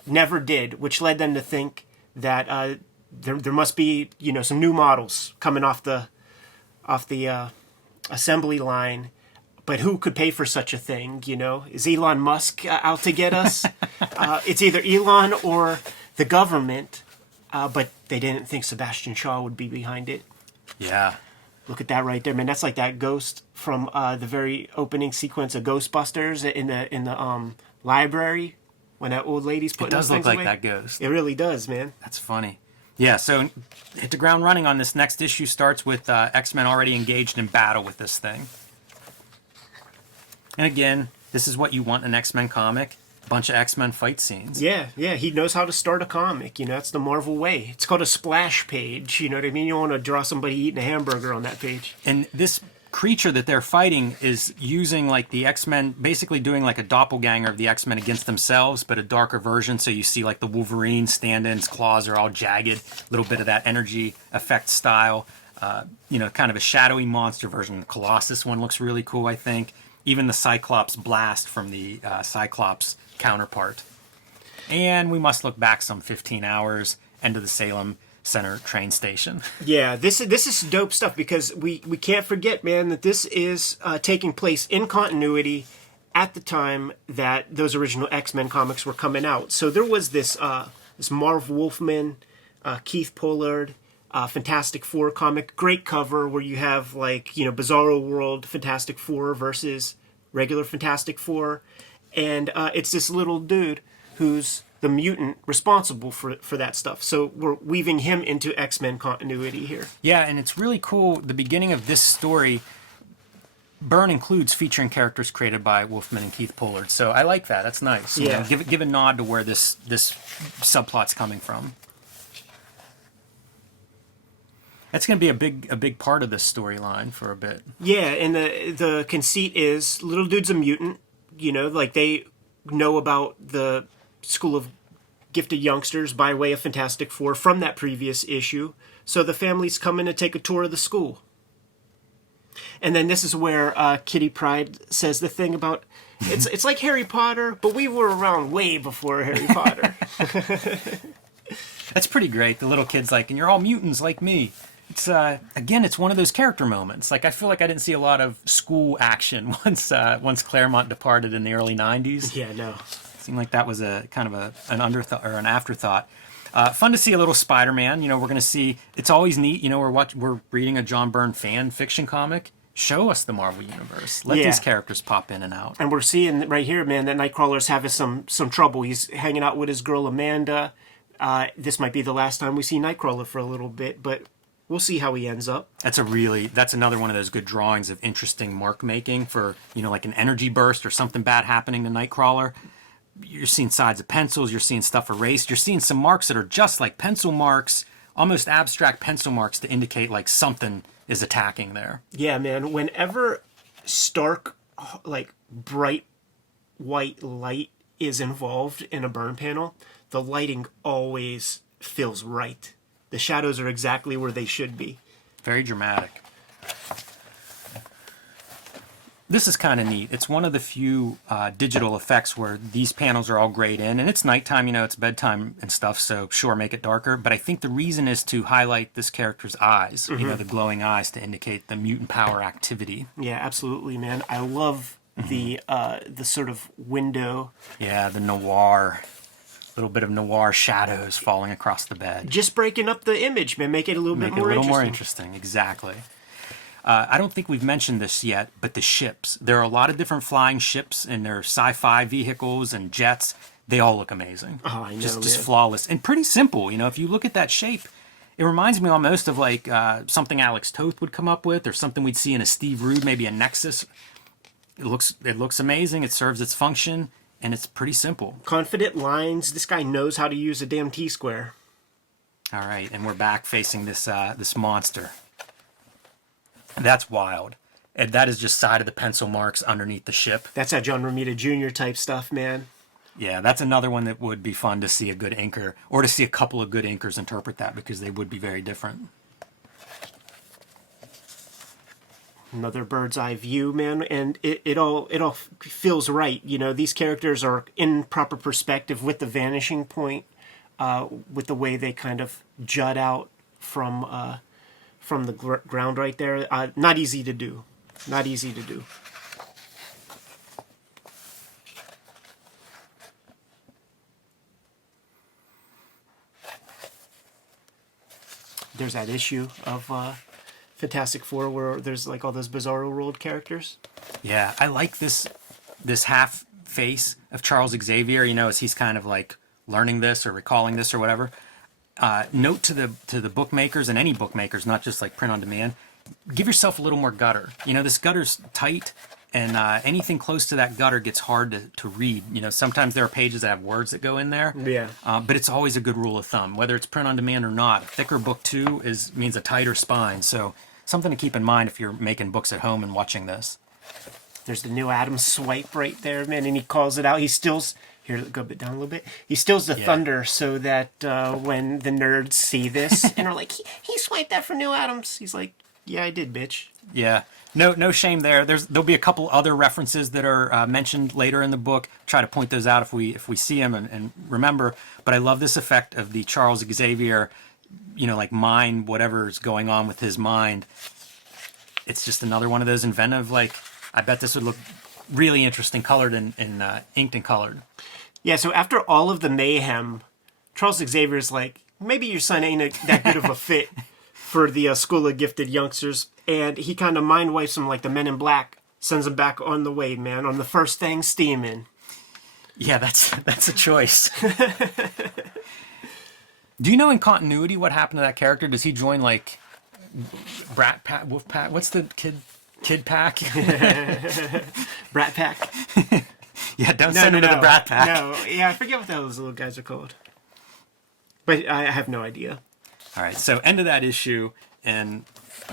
never did, which led them to think that there must be some new models coming off the assembly line. But who could pay for such a thing? Is Elon Musk out to get us? It's either Elon or the government. But they didn't think Sebastian Shaw would be behind it. Yeah. Look at that right there, man. That's like that ghost from the very opening sequence of Ghostbusters in the library when that old lady's putting those things away. It does look like that ghost. It really does, man. That's funny. Yeah, so hit the ground running on this next issue. Starts with X-Men already engaged in battle with this thing. And again, this is what you want in an X-Men comic. Bunch of X-Men fight scenes. Yeah, he knows how to start a comic. That's the Marvel way. It's called a splash page. You know what I mean? You want to draw somebody eating a hamburger on that page. And this creature that they're fighting is using like the X-Men, basically doing like a doppelganger of the X-Men against themselves, but a darker version. So you see like the Wolverine stand-in's claws are all jagged, a little bit of that energy effect style. Kind of a shadowy monster version. The Colossus one looks really cool, I think. Even the Cyclops blast from the Cyclops counterpart. And we must look back some 15 hours into the Salem Center train station. Yeah, this is dope stuff because we can't forget, man, that this is taking place in continuity at the time that those original X-Men comics were coming out. So there was this Marv Wolfman, Keith Pollard, Fantastic Four comic, great cover where you have Bizarro World Fantastic Four versus regular Fantastic Four, and it's this little dude who's the mutant responsible for that stuff. So we're weaving him into X-Men continuity here. Yeah, and it's really cool. The beginning of this story, Byrne includes featuring characters created by Wolfman and Keith Pollard. So I like that. That's nice. Yeah. Give a nod to where this subplot's coming from. That's going to be a big part of this storyline for a bit. Yeah, and the conceit is little dude's a mutant. They know about the School of Gifted Youngsters by way of Fantastic Four from that previous issue. So the family's coming to take a tour of the school. And then this is where Kitty Pryde says the thing about it's like Harry Potter, but we were around way before Harry Potter. That's pretty great. The little kid's like, and you're all mutants like me. It's it's one of those character moments. Like I feel like I didn't see a lot of school action once Claremont departed in the early 90s. Yeah, no. Seemed like that was a kind of an underthought or an afterthought. Fun to see a little Spider-Man. We're going to see. It's always neat. We're reading a John Byrne fan fiction comic. Show us the Marvel Universe. Let these characters pop in and out. And we're seeing right here, man, that Nightcrawler's having some trouble. He's hanging out with his girl Amanda. This might be the last time we see Nightcrawler for a little bit, but we'll see how he ends up. That's another one of those good drawings of interesting mark making for, like an energy burst or something bad happening to Nightcrawler. You're seeing sides of pencils, you're seeing stuff erased, you're seeing some marks that are just like pencil marks, almost abstract pencil marks to indicate like something is attacking there. Yeah, man. Whenever stark, bright white light is involved in a Byrne panel, the lighting always feels right. The shadows are exactly where they should be. Very dramatic. This is kind of neat. It's one of the few digital effects where these panels are all grayed in. And it's nighttime, it's bedtime and stuff, so sure, make it darker. But I think the reason is to highlight this character's eyes, the glowing eyes to indicate the mutant power activity. Yeah, absolutely, man. I love the sort of window. Yeah, the noir. Little bit of noir shadows falling across the bed. Just breaking up the image, man. Make it a little bit more interesting. Exactly. I don't think we've mentioned this yet, but the ships. There are a lot of different flying ships, and they're sci-fi vehicles and jets. They all look amazing. Oh, I know, just flawless and pretty simple. You know, if you look at that shape, it reminds me almost of like something Alex Toth would come up with, or something we'd see in a Steve Rude, maybe a Nexus. It looks amazing. It serves its function, and it's pretty simple. Confident lines. This guy knows how to use a damn T-square. All right, and we're back facing this this monster. That's wild. And that is just side of the pencil marks underneath the ship. That's that John Romita Jr. type stuff, man. Yeah, that's another one that would be fun to see a good inker, or to see a couple of good inkers interpret that, because they would be very different. Another bird's eye view, man, and it all feels right. You know, these characters are in proper perspective with the vanishing point, with the way they kind of jut out from the ground right there. Not easy to do. Not easy to do. There's that issue of Fantastic Four where there's like all those Bizarro World characters. Yeah, I like this half face of Charles Xavier, you know, as he's kind of like learning this or recalling this or whatever. Note to the bookmakers, and any bookmakers, not just like print on demand, give yourself a little more gutter. You know, this gutter's tight, and anything close to that gutter gets hard to read. You know, sometimes there are pages that have words that go in there. Yeah. But it's always a good rule of thumb, whether it's print on demand or not. A thicker book too means a tighter spine. So something to keep in mind if you're making books at home and watching this. There's the new Adam swipe right there, man, and he calls it out. He stills, here, go a bit down a little bit. He stills the thunder so that when the nerds see this and are like, he swiped that for New Adams. He's like, yeah, I did, bitch. Yeah. No shame there. There'll be a couple other references that are mentioned later in the book. Try to point those out if we see them and remember. But I love this effect of the Charles Xavier, you know, like mind, whatever's going on with his mind. It's just another one of those inventive, like, I bet this would look really interesting colored and inked and colored. Yeah, so after all of the mayhem, Charles Xavier's like, maybe your son ain't that good of a fit for the School of Gifted Youngsters. And he kind of mind wipes him like the Men in Black, sends him back on the way, man, on the first thing steaming. Yeah, that's a choice. Do you know in continuity what happened to that character? Does he join like Brat Pack, Wolf Pack? What's the kid pack? Brat Pack. Yeah, don't send him to the Brat Pack. No, yeah, I forget what those little guys are called. But I have no idea. All right, so end of that issue, and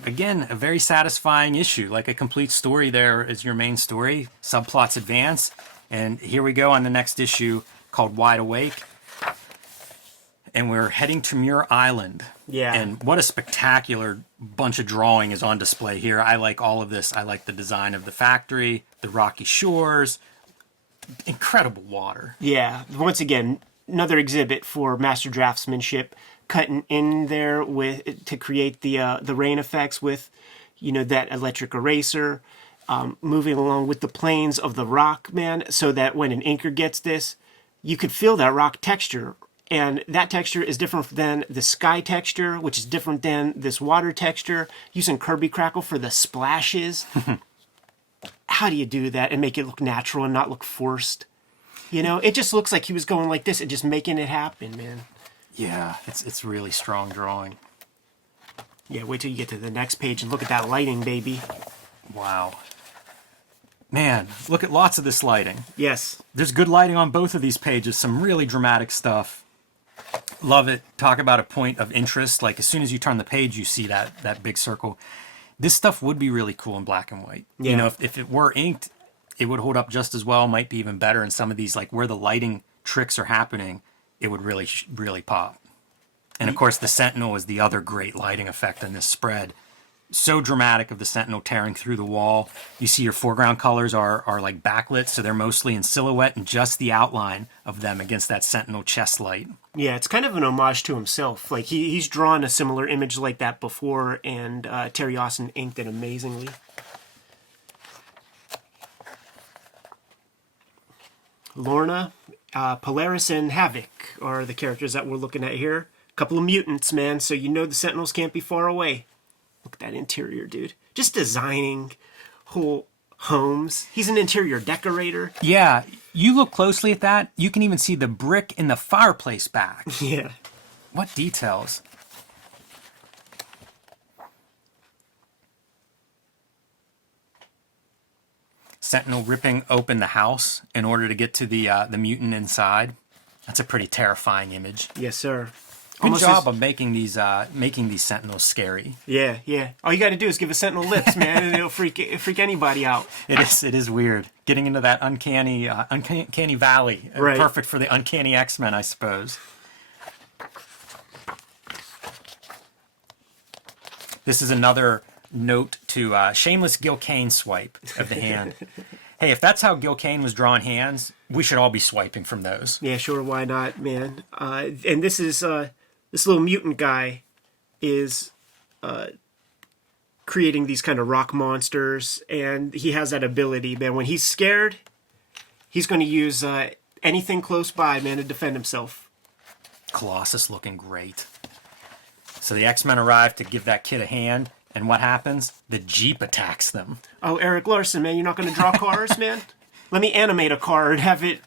again, a very satisfying issue, like a complete story there is your main story. Subplots advance, and here we go on the next issue called Wide Awake. And we're heading to Muir Island. Yeah. And what a spectacular bunch of drawing is on display here. I like all of this. I like the design of the factory, the rocky shores, incredible water. Yeah. Once again, another exhibit for master draftsmanship, cutting in there with to create the rain effects with, you know, that electric eraser, moving along with the planes of the rock, man, so that when an inker gets this, you could feel that rock texture. And that texture is different than the sky texture, which is different than this water texture. Using Kirby Crackle for the splashes. How do you do that and make it look natural and not look forced? You know, it just looks like he was going like this and just making it happen, man. Yeah, it's really strong drawing. Yeah, wait till you get to the next page and look at that lighting, baby. Wow. Man, look at lots of this lighting. Yes. There's good lighting on both of these pages, some really dramatic stuff. Love it. Talk about a point of interest. Like as soon as you turn the page, you see that big circle. This stuff would be really cool in black and white. Yeah. You know, if it were inked, it would hold up just as well, might be even better in some of these, like where the lighting tricks are happening, it would really, really pop. And of course, the Sentinel is the other great lighting effect in this spread. So dramatic of the Sentinel tearing through the wall. You see your foreground colors are like backlit, so they're mostly in silhouette and just the outline of them against that Sentinel chest light. Yeah, it's kind of an homage to himself. Like he's drawn a similar image like that before, and Terry Austin inked it amazingly. Lorna, Polaris, and Havoc are the characters that we're looking at here. A couple of mutants, man, so you know the Sentinels can't be far away. Look at that interior, dude. Just designing whole homes. He's an interior decorator. Yeah, you look closely at that, you can even see the brick in the fireplace back. Yeah. What details? Sentinel ripping open the house in order to get to the mutant inside. That's a pretty terrifying image. Yes, sir. Good Almost job of making these Sentinels scary. Yeah, yeah. All you got to do is give a Sentinel lips, man, and it'll freak anybody out. It is weird getting into that uncanny valley. Right. Perfect for the uncanny X-Men, I suppose. This is another note to shameless Gil Kane swipe of the hand. Hey, if that's how Gil Kane was drawing hands, we should all be swiping from those. Yeah, sure, why not, man? And this is this little mutant guy is creating these kind of rock monsters, and he has that ability, man. When he's scared, he's going to use anything close by, man, to defend himself. Colossus looking great. So the X-Men arrive to give that kid a hand, and what happens? The Jeep attacks them. Oh, Eric Larson, man, you're not going to draw cars, man? Let me animate a car and have it,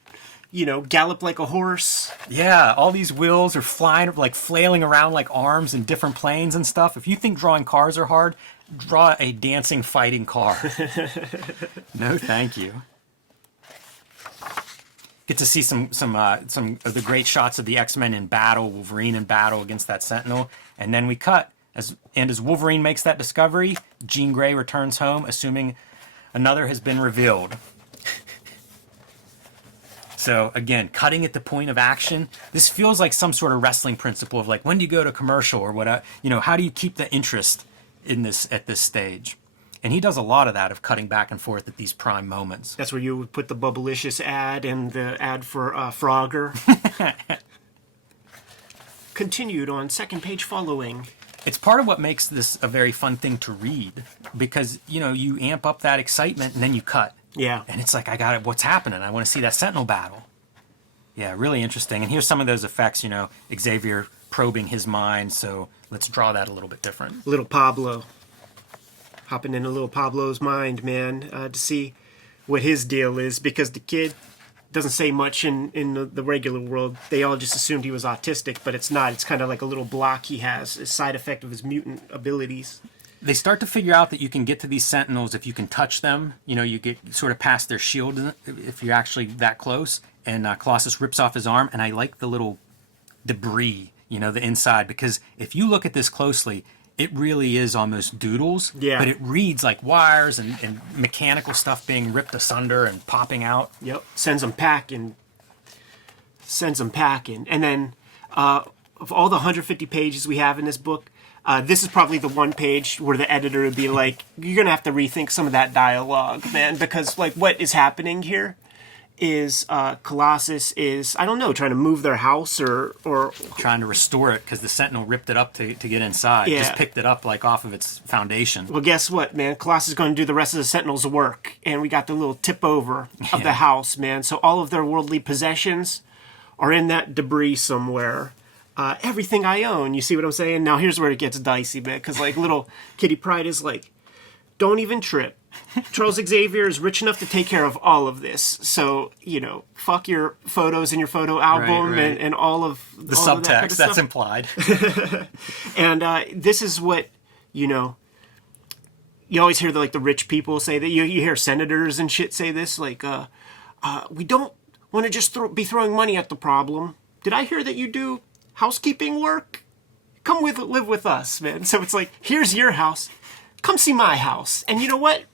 gallop like a horse. Yeah, all these wheels are flying, like flailing around like arms in different planes and stuff. If you think drawing cars are hard, draw a dancing fighting car. No, thank you. Get to see some of the great shots of the X-Men in battle, Wolverine in battle against that Sentinel, and then we cut. As Wolverine makes that discovery, Jean Grey returns home, assuming another has been revealed. So again, cutting at the point of action. This feels like some sort of wrestling principle of like, when do you go to commercial or what? How do you keep the interest in this at this stage? And he does a lot of that, of cutting back and forth at these prime moments. That's where you would put the Bubblicious ad and the ad for Frogger. Continued on second page following. It's part of what makes this a very fun thing to read, because, you amp up that excitement and then you cut. Yeah. And it's like, I got it. What's happening? I want to see that Sentinel battle. Yeah, really interesting. And here's some of those effects, Xavier probing his mind. So let's draw that a little bit different. Little Pablo. Hopping into little Pablo's mind, man, to see what his deal is, because the kid doesn't say much in the regular world. They all just assumed he was autistic, but it's not. It's kind of like a little block he has, a side effect of his mutant abilities. They start to figure out that you can get to these Sentinels if you can touch them. You get sort of past their shield if you're actually that close. And Colossus rips off his arm, and I like the little debris, the inside, because if you look at this closely, it really is almost doodles. Yeah. But it reads like wires and mechanical stuff being ripped asunder and popping out. Yep. Sends them packing. And then of all the 150 pages we have in this book, this is probably the one page where the editor would be like, you're going to have to rethink some of that dialogue, man, because like what is happening here is Colossus is, I don't know, trying to move their house or trying to restore it because the Sentinel ripped it up to get inside. Yeah. Just picked it up like off of its foundation. Well, guess what, man? Colossus is going to do the rest of the Sentinels' work, and we got the little tip over of the house, man. So all of their worldly possessions are in that debris somewhere. Everything I own, you see what I'm saying? Now here's where it gets dicey, man, because like little Kitty Pryde is like, don't even trip. Charles Xavier is rich enough to take care of all of this. So, fuck your photos in your photo album. Right. And all of the all subtext of that kind of that's stuff. implied. And this is what, you always hear the rich people say that. You hear senators and shit say this, like, we don't want to just be throwing money at the problem. Did I hear that you do housekeeping work? Come live with us, man. So it's like, here's your house. Come see my house. And you know what?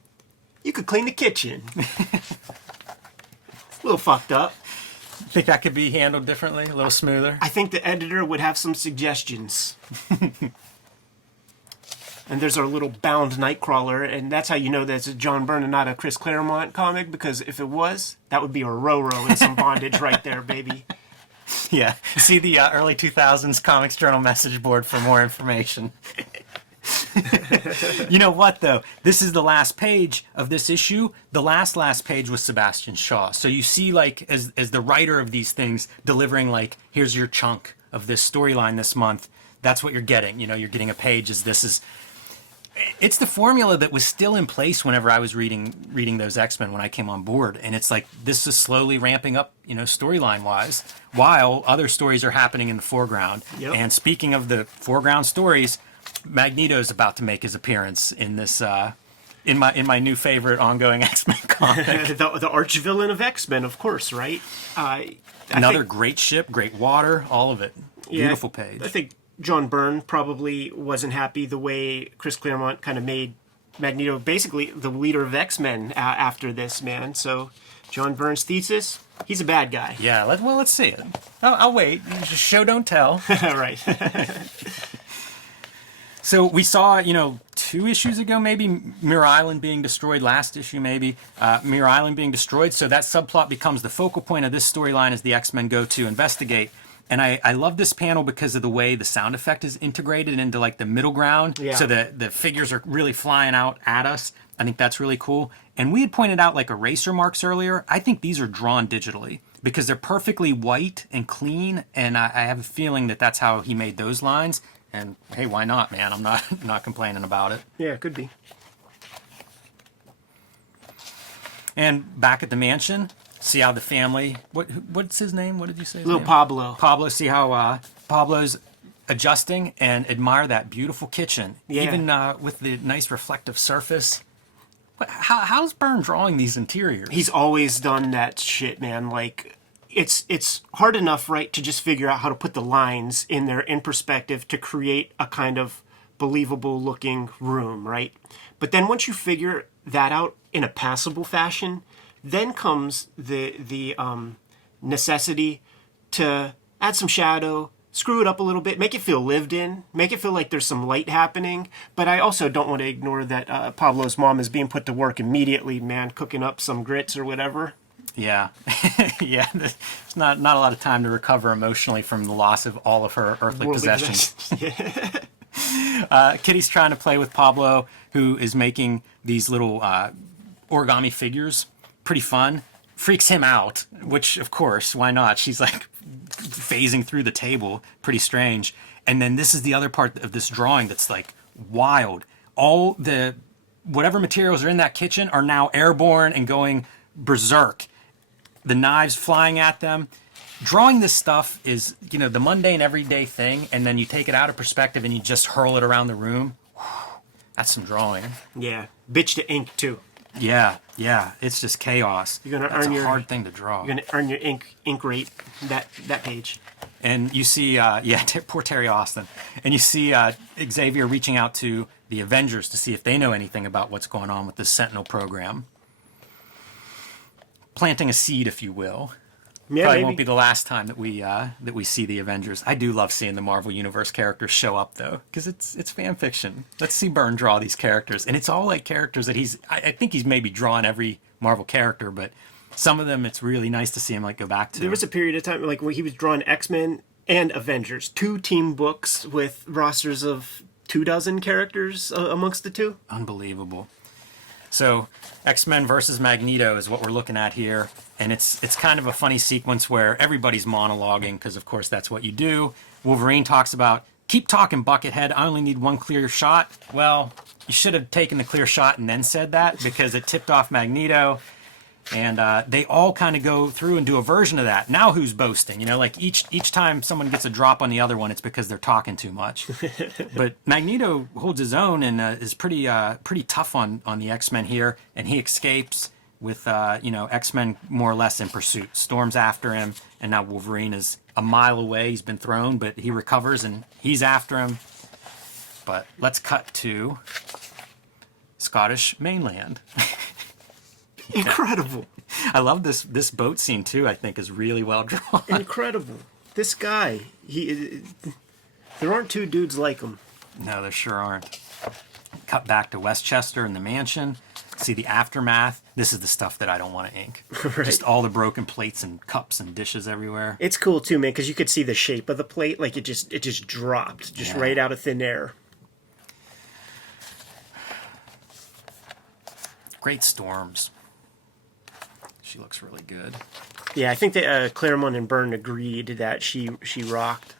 You could clean the kitchen. A little fucked up. Think that could be handled differently, a little smoother? I think the editor would have some suggestions. And there's our little bound Nightcrawler, and that's how you know that it's a John Byrne and not a Chris Claremont comic, because if it was, that would be a Roro in some bondage right there, baby. Yeah, see the early 2000s Comics Journal message board for more information. You know what, though? This is the last page of this issue. The last page was Sebastian Shaw. So you see, like, as the writer of these things, delivering, like, here's your chunk of this storyline this month. That's what you're getting. You're getting a page as this is... It's the formula that was still in place whenever I was reading those X-Men when I came on board, and it's like this is slowly ramping up, storyline wise, while other stories are happening in the foreground. Yep. And speaking of the foreground stories, Magneto's about to make his appearance in this in my new favorite ongoing X-Men comic. the arch villain of X-Men, of course, right? Another great ship, great water, all of it. Beautiful page. I think John Byrne probably wasn't happy the way Chris Claremont kind of made Magneto basically the leader of X-Men after this, man. So John Byrne's thesis, he's a bad guy. Yeah, let's see it. I'll wait. Just show, don't tell. Right. So we saw, 2 issues ago, maybe, Mirror Island being destroyed, last issue maybe, Mirror Island being destroyed. So that subplot becomes the focal point of this storyline as the X-Men go to investigate. And I love this panel because of the way the sound effect is integrated into like the middle ground. Yeah. So the figures are really flying out at us. I think that's really cool. And we had pointed out like eraser marks earlier. I think these are drawn digitally because they're perfectly white and clean. And I have a feeling that that's how he made those lines. And hey, why not, man? I'm not complaining about it. Yeah, it could be. And back at the mansion, see how the family, what's his name? What did you say? Little Pablo. Pablo, see how Pablo's adjusting and admire that beautiful kitchen. Yeah. Even with the nice reflective surface. How's Byrne drawing these interiors? He's always done that shit, man. Like, it's hard enough, right, to just figure out how to put the lines in there in perspective to create a kind of believable looking room, right? But then once you figure that out in a passable fashion, then comes the necessity to add some shadow, screw it up a little bit, make it feel lived in, make it feel like there's some light happening. But I also don't want to ignore that Pablo's mom is being put to work immediately, man, cooking up some grits or whatever. Yeah. Yeah, there's not a lot of time to recover emotionally from the loss of all of her earthly possessions. Kitty's trying to play with Pablo, who is making these little origami figures. Pretty fun. Freaks him out, which, of course, why not? She's like phasing through the table. Pretty strange. And then this is the other part of this drawing that's like wild. All the whatever materials are in that kitchen are now airborne and going berserk. The knives flying at them. Drawing this stuff is, the mundane everyday thing, and then you take it out of perspective and you just hurl it around the room. That's some drawing. Yeah. Bitch to ink, too. Yeah. It's just chaos. You're gonna That's earn a your hard thing to draw. You're gonna earn your ink rate that page. And you see, poor Terry Austin. And you see Xavier reaching out to the Avengers to see if they know anything about what's going on with the Sentinel program. Planting a seed, if you will. Yeah, Probably maybe. won't be the last time that we see the Avengers. I do love seeing the Marvel Universe characters show up, though, because it's fan fiction. Let's see Byrne draw these characters, and it's all like characters that I think he's maybe drawn every Marvel character, but some of them it's really nice to see him like go back to. There was a period of time like when he was drawing X-Men and Avengers, 2 team books with rosters of 24 characters amongst the two. Unbelievable. So X-Men versus Magneto is what we're looking at here. And it's kind of a funny sequence where everybody's monologuing because, of course, that's what you do. Wolverine talks about, keep talking, Buckethead. I only need one clear shot. Well, you should have taken the clear shot and then said that because it tipped off Magneto. And they all kind of go through and do a version of that. Now who's boasting? Like each time someone gets a drop on the other one, it's because they're talking too much. But Magneto holds his own and is pretty tough on the X-Men here. And he escapes with, X-Men more or less in pursuit. Storm's after him, and now Wolverine is a mile away. He's been thrown, but he recovers, and he's after him. But let's cut to Scottish mainland. Incredible. I love this boat scene too. I think is really well drawn. Incredible. This guy, there aren't 2 dudes like him. No, there sure aren't. Cut back to Westchester in the mansion. See the aftermath. This is the stuff that I don't want to ink. Right. Just all the broken plates and cups and dishes everywhere. It's cool too, man, because you could see the shape of the plate, like it just dropped, right out of thin air. Great storms. She looks really good. Yeah, I think that Claremont and Byrne agreed that she rocked.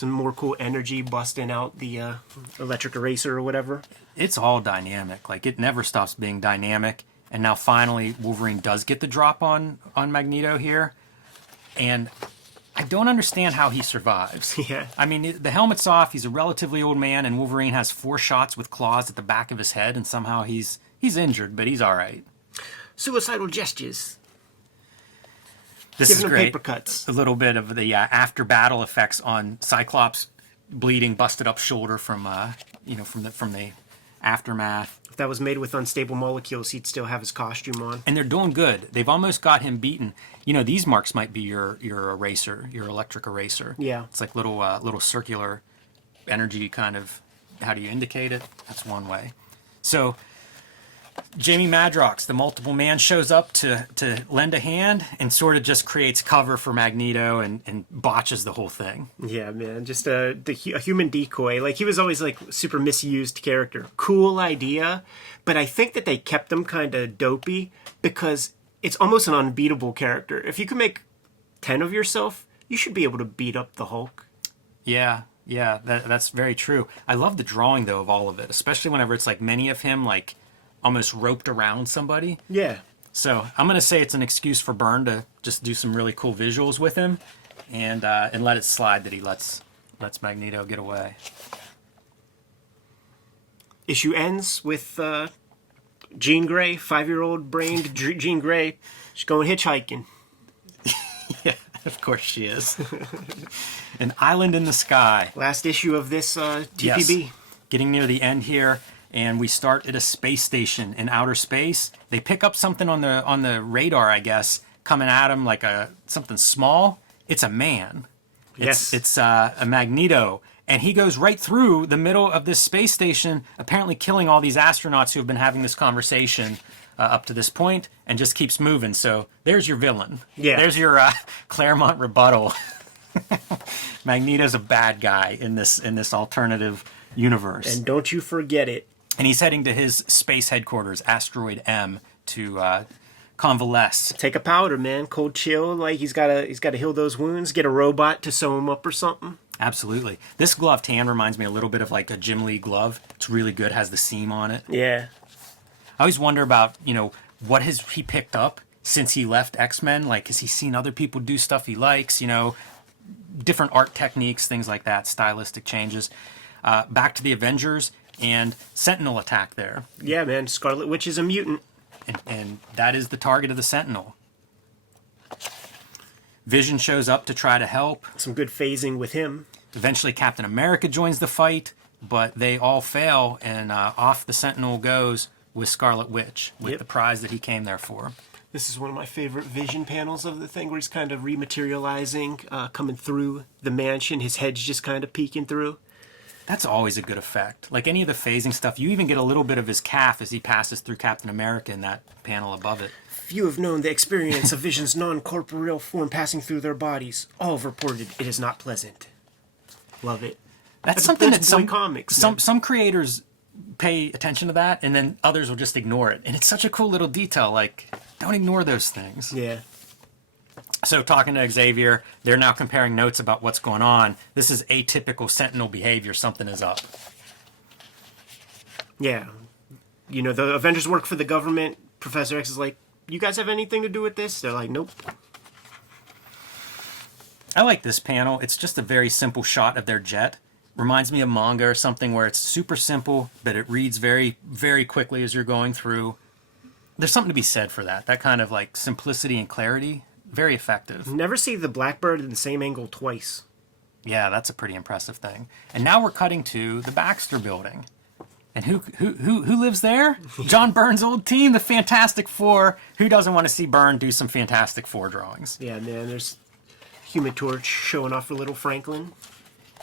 some more cool energy busting out the electric eraser or whatever. It's all dynamic. Like, it never stops being dynamic. And now finally Wolverine does get the drop on Magneto here. And I don't understand how he survives. Yeah. I mean, the helmet's off. He's a relatively old man, and Wolverine has 4 shots with claws at the back of his head, and somehow he's injured, but he's all right. Suicidal gestures. This Giving is him great. paper cuts. A little bit of the after battle effects on Cyclops bleeding, busted up shoulder from from the aftermath. If that was made with unstable molecules, he'd still have his costume on. And they're doing good. They've almost got him beaten. You know, these marks might be your eraser, your electric eraser. Yeah. It's like little circular energy kind of. How do you indicate it? That's one way. So Jamie Madrox, the multiple man, shows up to lend a hand and sort of just creates cover for Magneto and botches the whole thing. Yeah, man, just a human decoy. Like, he was always like super misused character. Cool idea, but I think that they kept him kind of dopey because it's almost an unbeatable character. If you can make 10 of yourself, you should be able to beat up the Hulk. Yeah, that's very true. I love the drawing though of all of it, especially whenever it's like many of him like almost roped around somebody. Yeah. So I'm going to say it's an excuse for Byrne to just do some really cool visuals with him and let it slide that he lets Magneto get away. Issue ends with Jean Grey, 5-year-old brained Jean Grey. She's going hitchhiking. Yeah, of course she is. An island in the sky. Last issue of this TPB. Yes. Getting near the end here. And we start at a space station in outer space. They pick up something on the radar, I guess, coming at them like something small. It's a man. Yes. It's a Magneto. And he goes right through the middle of this space station, apparently killing all these astronauts who have been having this conversation up to this point, and just keeps moving. So there's your villain. Yeah. There's your Claremont rebuttal. Magneto's a bad guy in this alternative universe. And don't you forget it. And he's heading to his space headquarters, Asteroid M, to convalesce. Take a powder, man. Cold chill. Like, he's gotta heal those wounds. Get a robot to sew him up or something. Absolutely. This gloved hand reminds me a little bit of like a Jim Lee glove. It's really good. Has the seam on it. Yeah. I always wonder about what has he picked up since he left X-Men. Like, has he seen other people do stuff he likes? Different art techniques, things like that, stylistic changes. Back to the Avengers. And Sentinel attack there. Yeah, man. Scarlet Witch is a mutant. And that is the target of the Sentinel. Vision shows up to try to help. Some good phasing with him. Eventually Captain America joins the fight, but they all fail, and off the Sentinel goes with Scarlet Witch, with the prize that he came there for. This is one of my favorite Vision panels of the thing, where he's kind of rematerializing, coming through the mansion. His head's just kind of peeking through. That's always a good effect. Like any of the phasing stuff, you even get a little bit of his calf as he passes through Captain America in that panel above it. Few have known the experience of Vision's non-corporeal form passing through their bodies. All have reported it is not pleasant. Love it. That's something that some creators pay attention to that, and then others will just ignore it. And it's such a cool little detail. Like, don't ignore those things. Yeah. So talking to Xavier, they're now comparing notes about what's going on. This is atypical Sentinel behavior. Something is up. Yeah. The Avengers work for the government. Professor X is like, you guys have anything to do with this? They're like, nope. I like this panel. It's just a very simple shot of their jet. Reminds me of manga or something where it's super simple, but it reads very, very quickly as you're going through. There's something to be said for that. That kind of like simplicity and clarity. Very effective. Never see the Blackbird in the same angle twice. Yeah, that's a pretty impressive thing. And now we're cutting to the Baxter Building. And who lives there? John Byrne's old team, the Fantastic Four. Who doesn't want to see Byrne do some Fantastic Four drawings? Yeah, man, there's Human Torch showing off for little Franklin.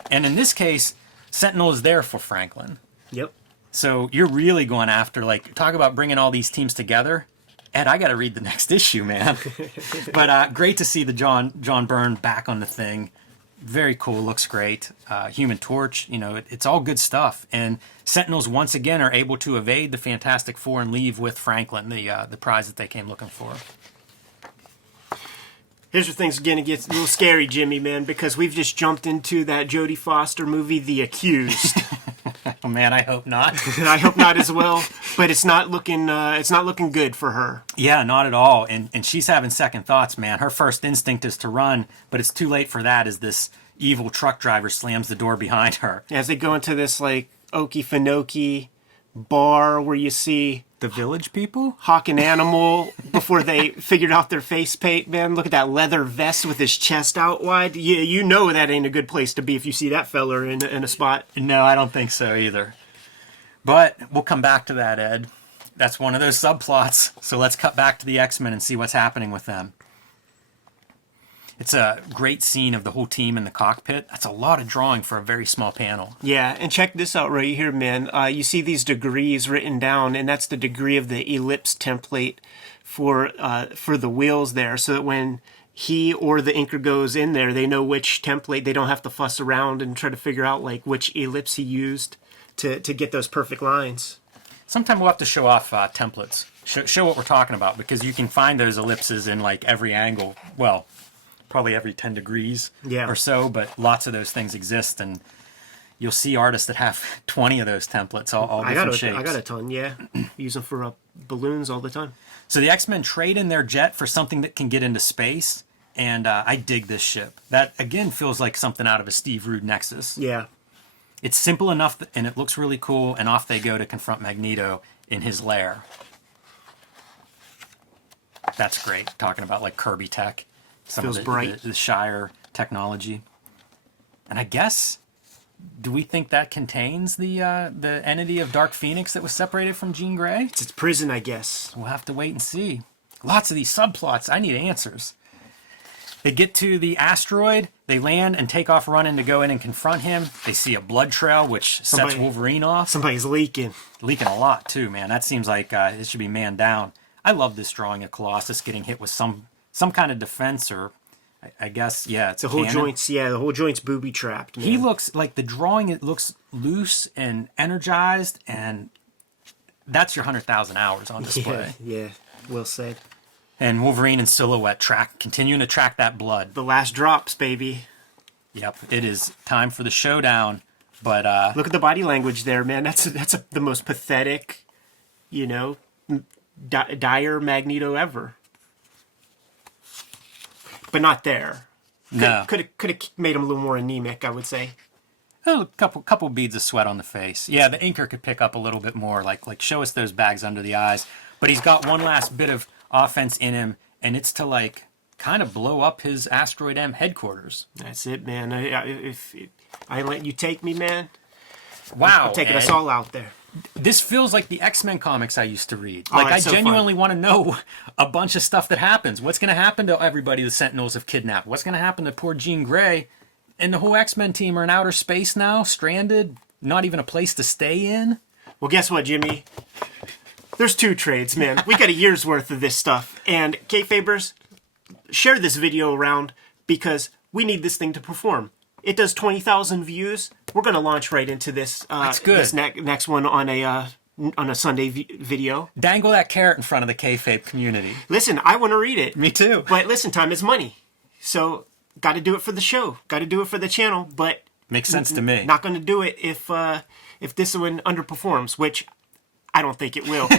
And in this case, Sentinel is there for Franklin. Yep. So you're really going after, like, talk about bringing all these teams together. Ed, I got to read the next issue, man. But great to see the John Byrne back on the thing. Very cool, looks great. Human Torch, it's all good stuff. And Sentinels once again are able to evade the Fantastic Four and leave with Franklin, the prize that they came looking for. Here's where things are going to get a little scary, Jimmy, man, because we've just jumped into that Jodie Foster movie, The Accused. Oh man, I hope not. And I hope not as well, but it's not looking good for her. Yeah, not at all. And she's having second thoughts, man. Her first instinct is to run, but it's too late for that as this evil truck driver slams the door behind her. As they go into this like Okefenokee bar where you see the Village People? Hawk and Animal before they figured out their face paint, man. Look at that leather vest with his chest out wide. You know that ain't a good place to be if you see that fella in a spot. No, I don't think so either. But we'll come back to that, Ed. That's one of those subplots. So let's cut back to the X-Men and see what's happening with them. It's a great scene of the whole team in the cockpit. That's a lot of drawing for a very small panel. Yeah, and check this out right here, man. You see these degrees written down, and that's the degree of the ellipse template for the wheels there, so that when he or the inker goes in there, they know which template. They don't have to fuss around and try to figure out like which ellipse he used to get those perfect lines. Sometime we'll have to show off templates. Show what we're talking about, because you can find those ellipses in like every angle. Well, probably every 10 degrees or so, but lots of those things exist, and you'll see artists that have 20 of those templates, all different shapes. I got a ton, yeah. Use them for balloons all the time. So the X-Men trade in their jet for something that can get into space, and I dig this ship. That, again, feels like something out of a Steve Rude Nexus. Yeah. It's simple enough, and it looks really cool, and off they go to confront Magneto in his lair. That's great, talking about like Kirby tech. Feels bright. The Shire technology. And I guess, do we think that contains the entity of Dark Phoenix that was separated from Jean Grey? It's its prison, I guess. We'll have to wait and see. Lots of these subplots. I need answers. They get to the asteroid. They land and take off running to go in and confront him. They see a blood trail, which sets Wolverine off. Somebody's leaking. Leaking a lot, too, man. That seems like it should be man down. I love this drawing of Colossus getting hit with some kind of defense, or I guess, yeah, it's the whole joint's the whole joint's booby trapped, man. He looks like the drawing, it looks loose and energized, and that's your 100,000 hours on display. Yeah, well said. And Wolverine in silhouette continuing to track that blood. The last drops, baby. Yep, it is time for the showdown. But look at the body language there, man. That's the most pathetic, dire Magneto ever. But not there. Could have made him a little more anemic, I would say. A couple beads of sweat on the face. Yeah, the inker could pick up a little bit more, like show us those bags under the eyes. But he's got one last bit of offense in him, and it's to like kind of blow up his Asteroid M headquarters. That's it, man. If I let you take me, man. Wow, I'm taking us all out there. This feels like the X-Men comics I used to read. Like, I genuinely want to know a bunch of stuff that happens. What's going to happen to everybody the Sentinels have kidnapped? What's going to happen to poor Jean Grey? And the whole X-Men team are in outer space now, stranded, not even a place to stay in. Well, guess what, Jimmy? There's 2 trades, man. We got a year's worth of this stuff. And Kayfabers, share this video around because we need this thing to perform. It does 20,000 views. We're going to launch right into this. That's good. This next one on a Sunday video. Dangle that carrot in front of the Kayfabe community. Listen, I want to read it. Me too. But listen, time is money. So, got to do it for the show. Got to do it for the channel. But makes sense to me. Not going to do it if this one underperforms, which I don't think it will.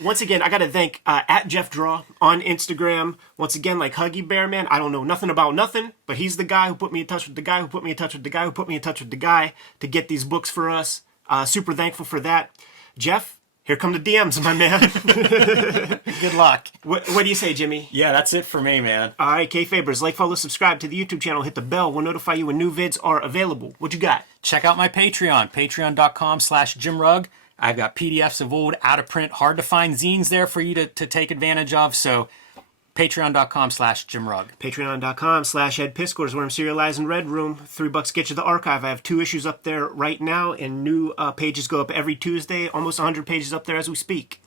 Once again, I got to thank at Jeff Draw on Instagram. Once again, like Huggy Bear, man, I don't know nothing about nothing, but he's the guy who put me in touch with the guy who put me in touch with the guy who put me in touch with the guy to get these books for us. Super thankful for that. Jeff, here come the DMs, my man. Good luck. What do you say, Jimmy? Yeah, that's it for me, man. All right, Kayfabers, like, follow, subscribe to the YouTube channel. Hit the bell. We'll notify you when new vids are available. What you got? Check out my Patreon, patreon.com/JimRugg. I've got PDFs of old, out-of-print, hard-to-find zines there for you to take advantage of. So, patreon.com/JimRugg. Patreon.com/Ed Piscor is where I'm serializing Red Room. $3 get you the archive. I have 2 issues up there right now, and new pages go up every Tuesday. Almost 100 pages up there as we speak.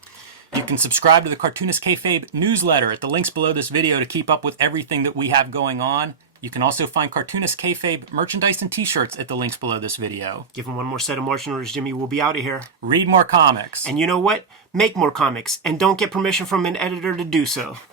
You can subscribe to the Cartoonist Kayfabe newsletter at the links below this video to keep up with everything that we have going on. You can also find Cartoonist Kayfabe merchandise and t-shirts at the links below this video. Give them one more set of marching orders, Jimmy. We'll be out of here. Read more comics. And you know what? Make more comics. And don't get permission from an editor to do so.